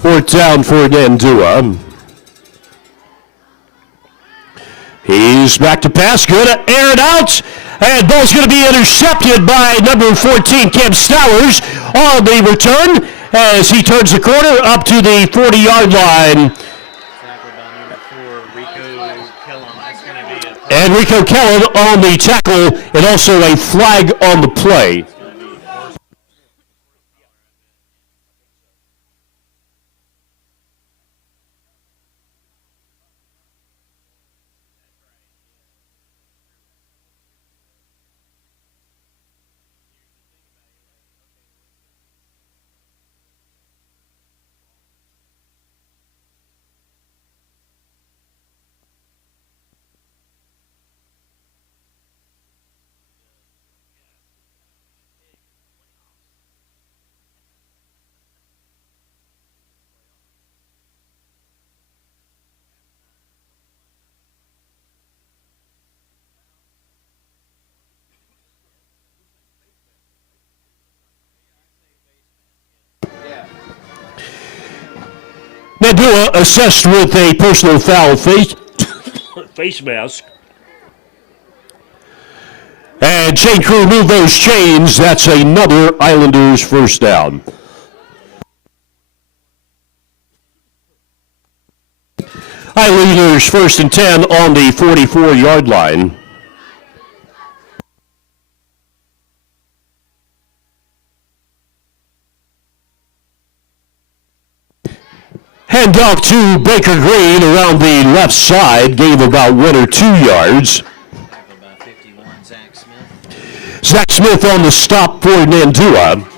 Fourth down for Nandua. He's back to pass, good, aired out, and ball's going to be intercepted by number 14, Cam Stowers, on the return as he turns the corner up to the 40-yard line. Tackled by number 4, Rico Kellum. That's going to be a And Rico Kellum on the tackle, and also a flag on the play. Nandua assessed with a personal foul face mask. And chain crew move those chains. That's another Islanders first down. Islanders first and 10 on the 44-yard line. Handoff to Baker Green around the left side, gave about 1 or 2 yards. tackled by 51, Zach Smith. Zach Smith on the stop for Nandua. Gonna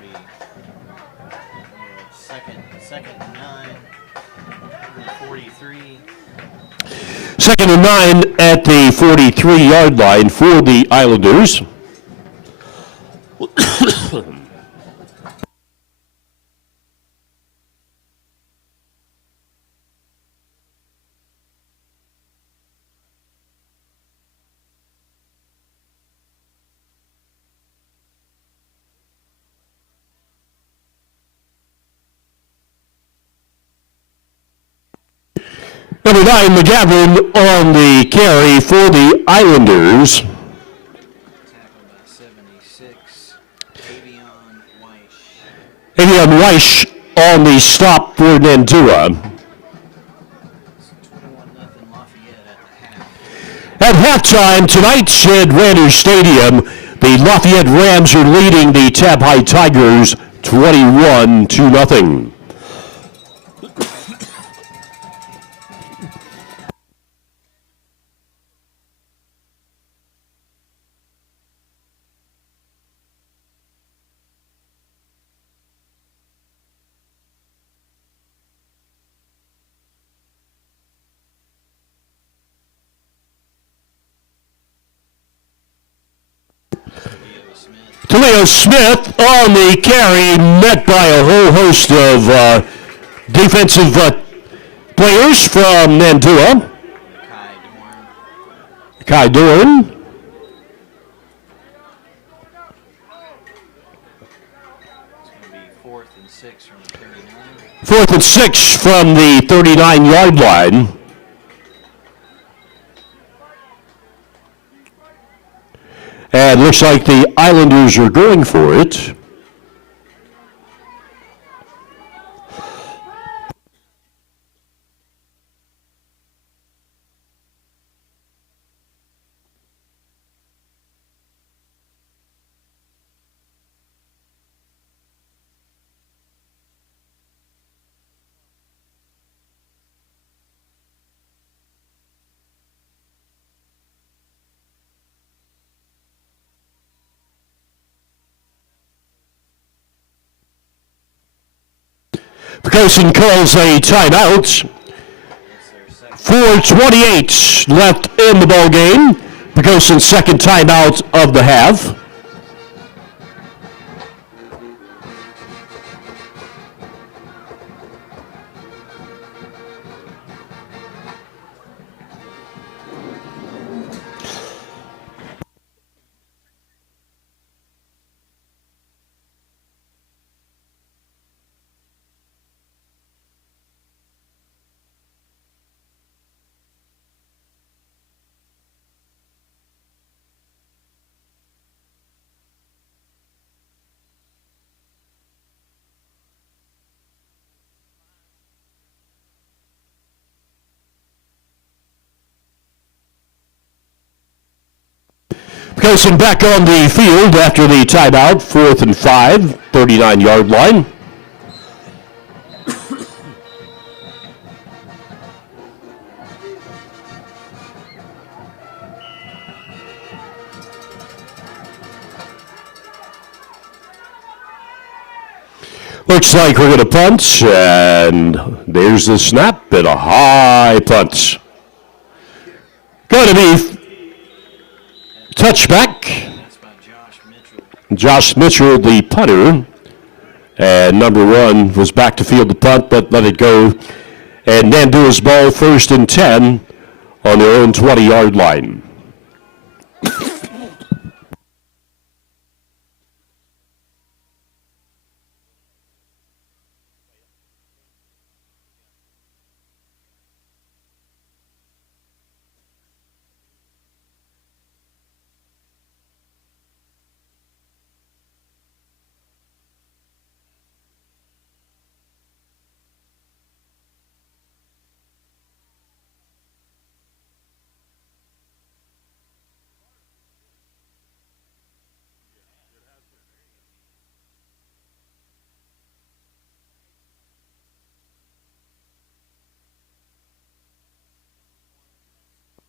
be second and 9, 43. Second and 9 at the 43-yard line for the Islanders. Number 9, McGavin on the carry for the Islanders. Tackled by 76. Avion Weish. Avion Weish on the stop for Nandua. 21-0 Lafayette at the half. At halftime tonight at Randers Stadium, the Lafayette Rams are leading the Tab High Tigers 21-0. Leo Smith on the carry, met by a whole host of defensive players from Nandua. Kai Dorn. It's going to be 4th and 6 from the 39. 4th and 6 from the 39-yard line. And looks like the Islanders are going for it. Poquoson calls a timeout. 4:28 left in the ball game. Poquoson's second timeout of the half. Poquoson back on the field after the timeout, 4th and 5, 39-yard line. Looks like we're going to punt, and there's the snap and a high punt. Going to be touchback. That's by Josh Mitchell. Josh Mitchell, the punter. And number 1 was back to field the punt, but let it go. And Nandua's ball 1st and 10 on their own 20-yard line.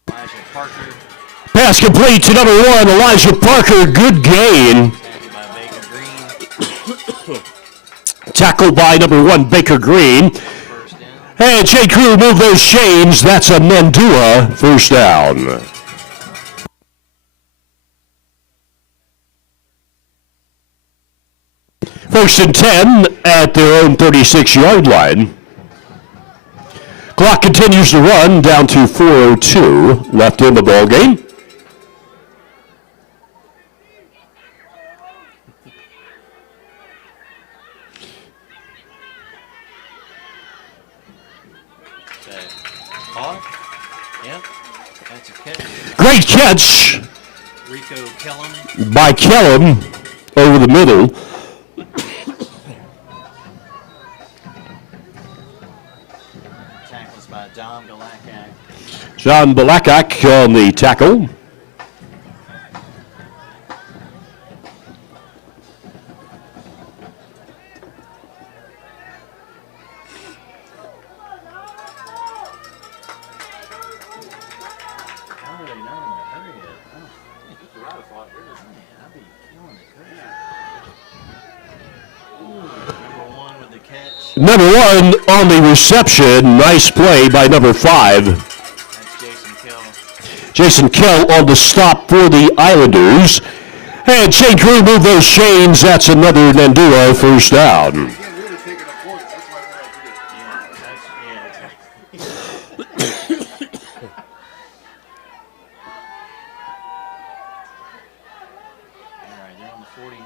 Elijah Parker. Pass complete to number 1, Elijah Parker. Good gain. Tackled by Baker Green. Tackled by number 1, Baker Green. First down. And J. Crew move those chains. That's a Nandua first down. First and 10 at their own 36-yard line. Clock continues to run down to 4:02 left in the ball game. Pause. Great catch Rico Kellum. by Kellum over the middle. Tackles by Dom Galakak. John Balakak on the tackle. How are they not in a hurry yet? Oh, man, I'll be killing it, coach. Ooh, number 1 with the catch. Number 1 on the reception. Nice play by number 5. That's Jason Kill. Jason Kell on the stop for the Islanders. And chain crew move those chains. That's another Nandua first down. Again, we would have taken the points. That's why we're up here. Yeah, exactly. All right, they're on the 49.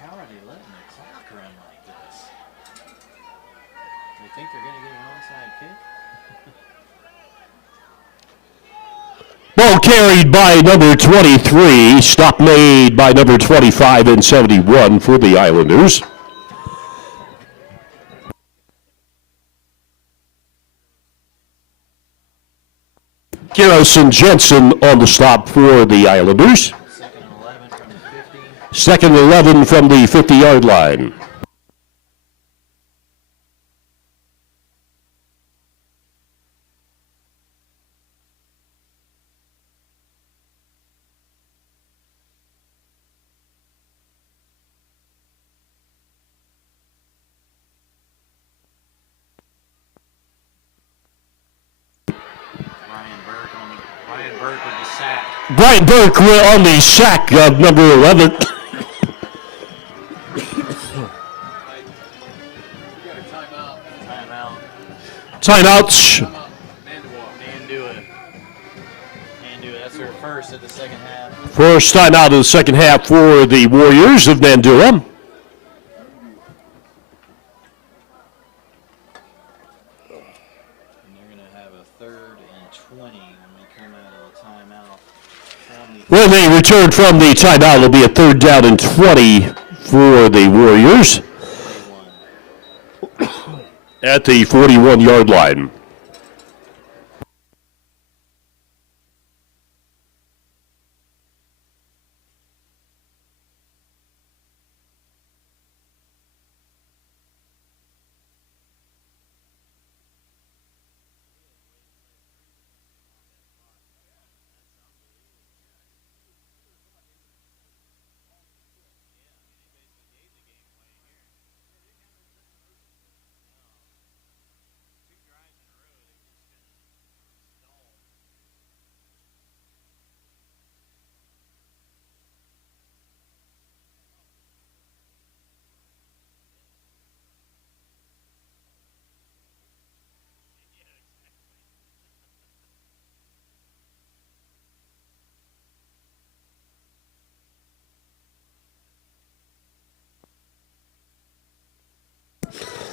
How are they letting the clock run like this? They think they're going to get an onside kick? Ball carried by number 23. Stop made by number 25 and 71 for the Islanders. Kiros and Jensen on the stop for the Islanders. Second and 11 from the 50. Second 11 from the 50-yard line. Ryan Burke with the sack. Brian Burke on the sack of number 11. We got a timeout. Timeout. Timeouts. Nandua. Nandua, that's their first of the second half. First timeout of the second half for the Warriors of Nandua. And they're going to have a 3rd and 20 when we come out of the timeout. When they return from the timeout, it'll be a 3rd down and 20 for the Warriors at the 41-yard line.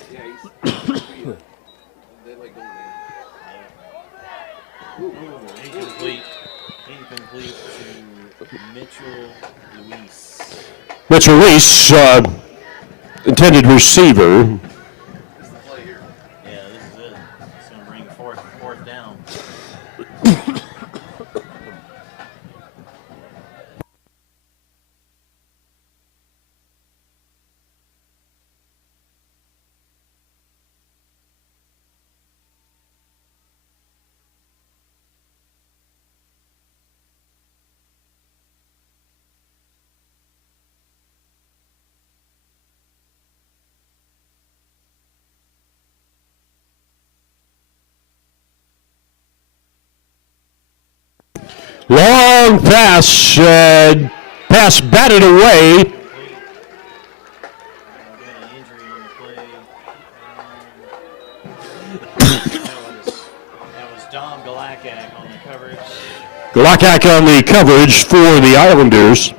Yeah, they like going Incomplete. Incomplete to Mitchell Luis. Mitchell Reese, intended receiver. in. This is the play here. Yeah, this is it. It's going to bring fourth down. Long pass, pass batted away. Got an injury on the play. That was Dom Galakak on the coverage. Galakak on the coverage for the Islanders.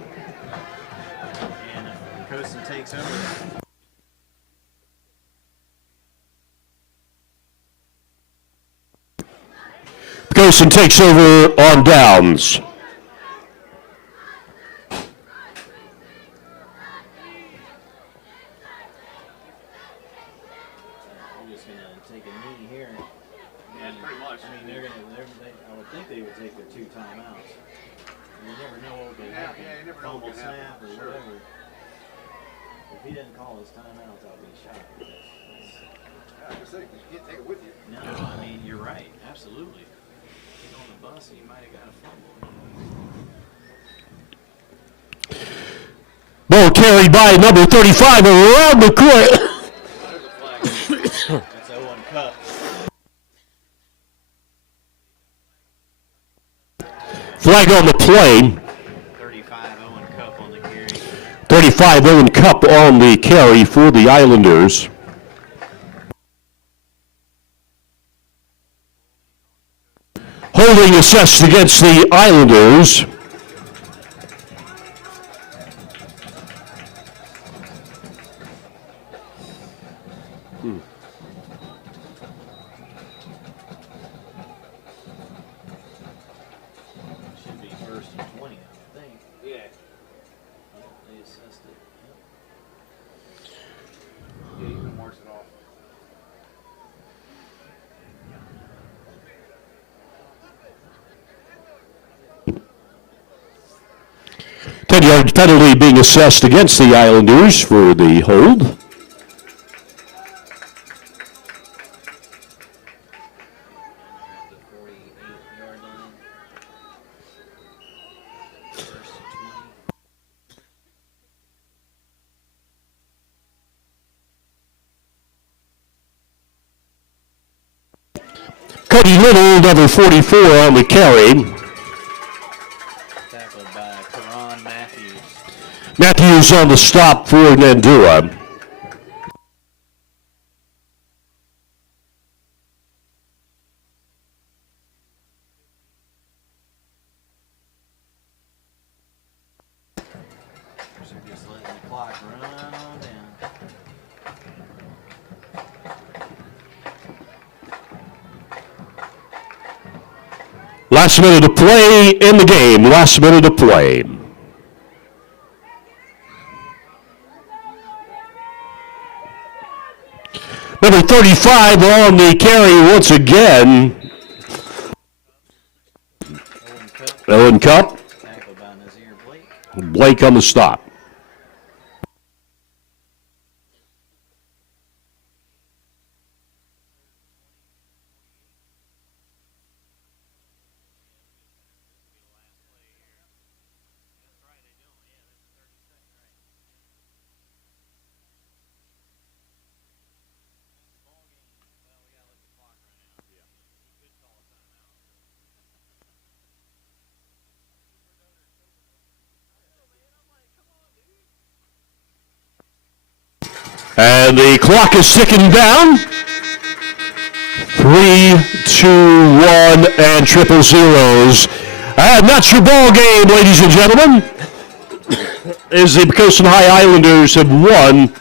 And Poquoson takes over. Poquoson takes over on downs. We're just gonna take a knee here. Yeah, pretty much. I mean, I would think they would take their 2 timeouts. You never know what could happen. Yeah, you never know what Fumble, can happen, snap, or sure. whatever. If he didn't call his timeouts, I'll be shocked. Yeah, I was saying, you can't take it with you. No, I mean, you're right. Absolutely. Get on the bus, you might have got a fumble. Ball carried by number 35 around the court. There's a flag. That's Owen Cup. Flag on the play. 35 Owen Cup on the carry. 35 Owen Cup on the carry for the Islanders. Holding assessed against the Islanders. Should be 1st and 20, I think. Yeah. Yep, they assessed it. Yep. Yeah, you can mark it off. Ten-yard penalty being assessed against the Islanders for the hold. The 48-yard line. 1st and 20. Cody Little, number 44 on the carry. Tackled by Karan Matthews. Matthews on the stop for Nandua. So just letting the clock run on down. Last minute of play in the game. Last minute of play. Number 35 on the carry once again. Owen Cup. Owen Cup. Tackled by Nazir Blake. Blake on the stop. And the clock is ticking down. 3, 2, 1, and triple zeros. And that's your ball game, ladies and gentlemen. As the Poquoson High Islanders have won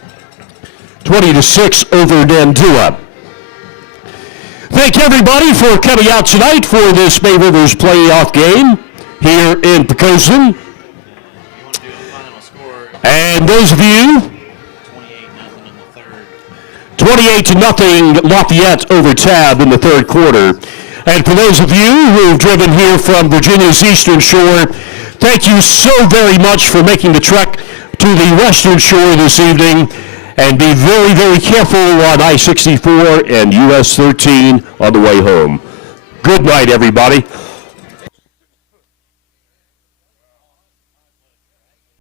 20-6 over Nandua. Thank everybody for coming out tonight for this Bay Rivers playoff game here in Poquoson. You want to do the final score? And those of you 28-0 in the third. 28-0 Lafayette over Tab in the third quarter. And for those of you who've driven here from Virginia's Eastern Shore, thank you so very much for making the trek to the Western Shore this evening. And be very, very careful on I-64 and US 13 on the way home. Good night, everybody.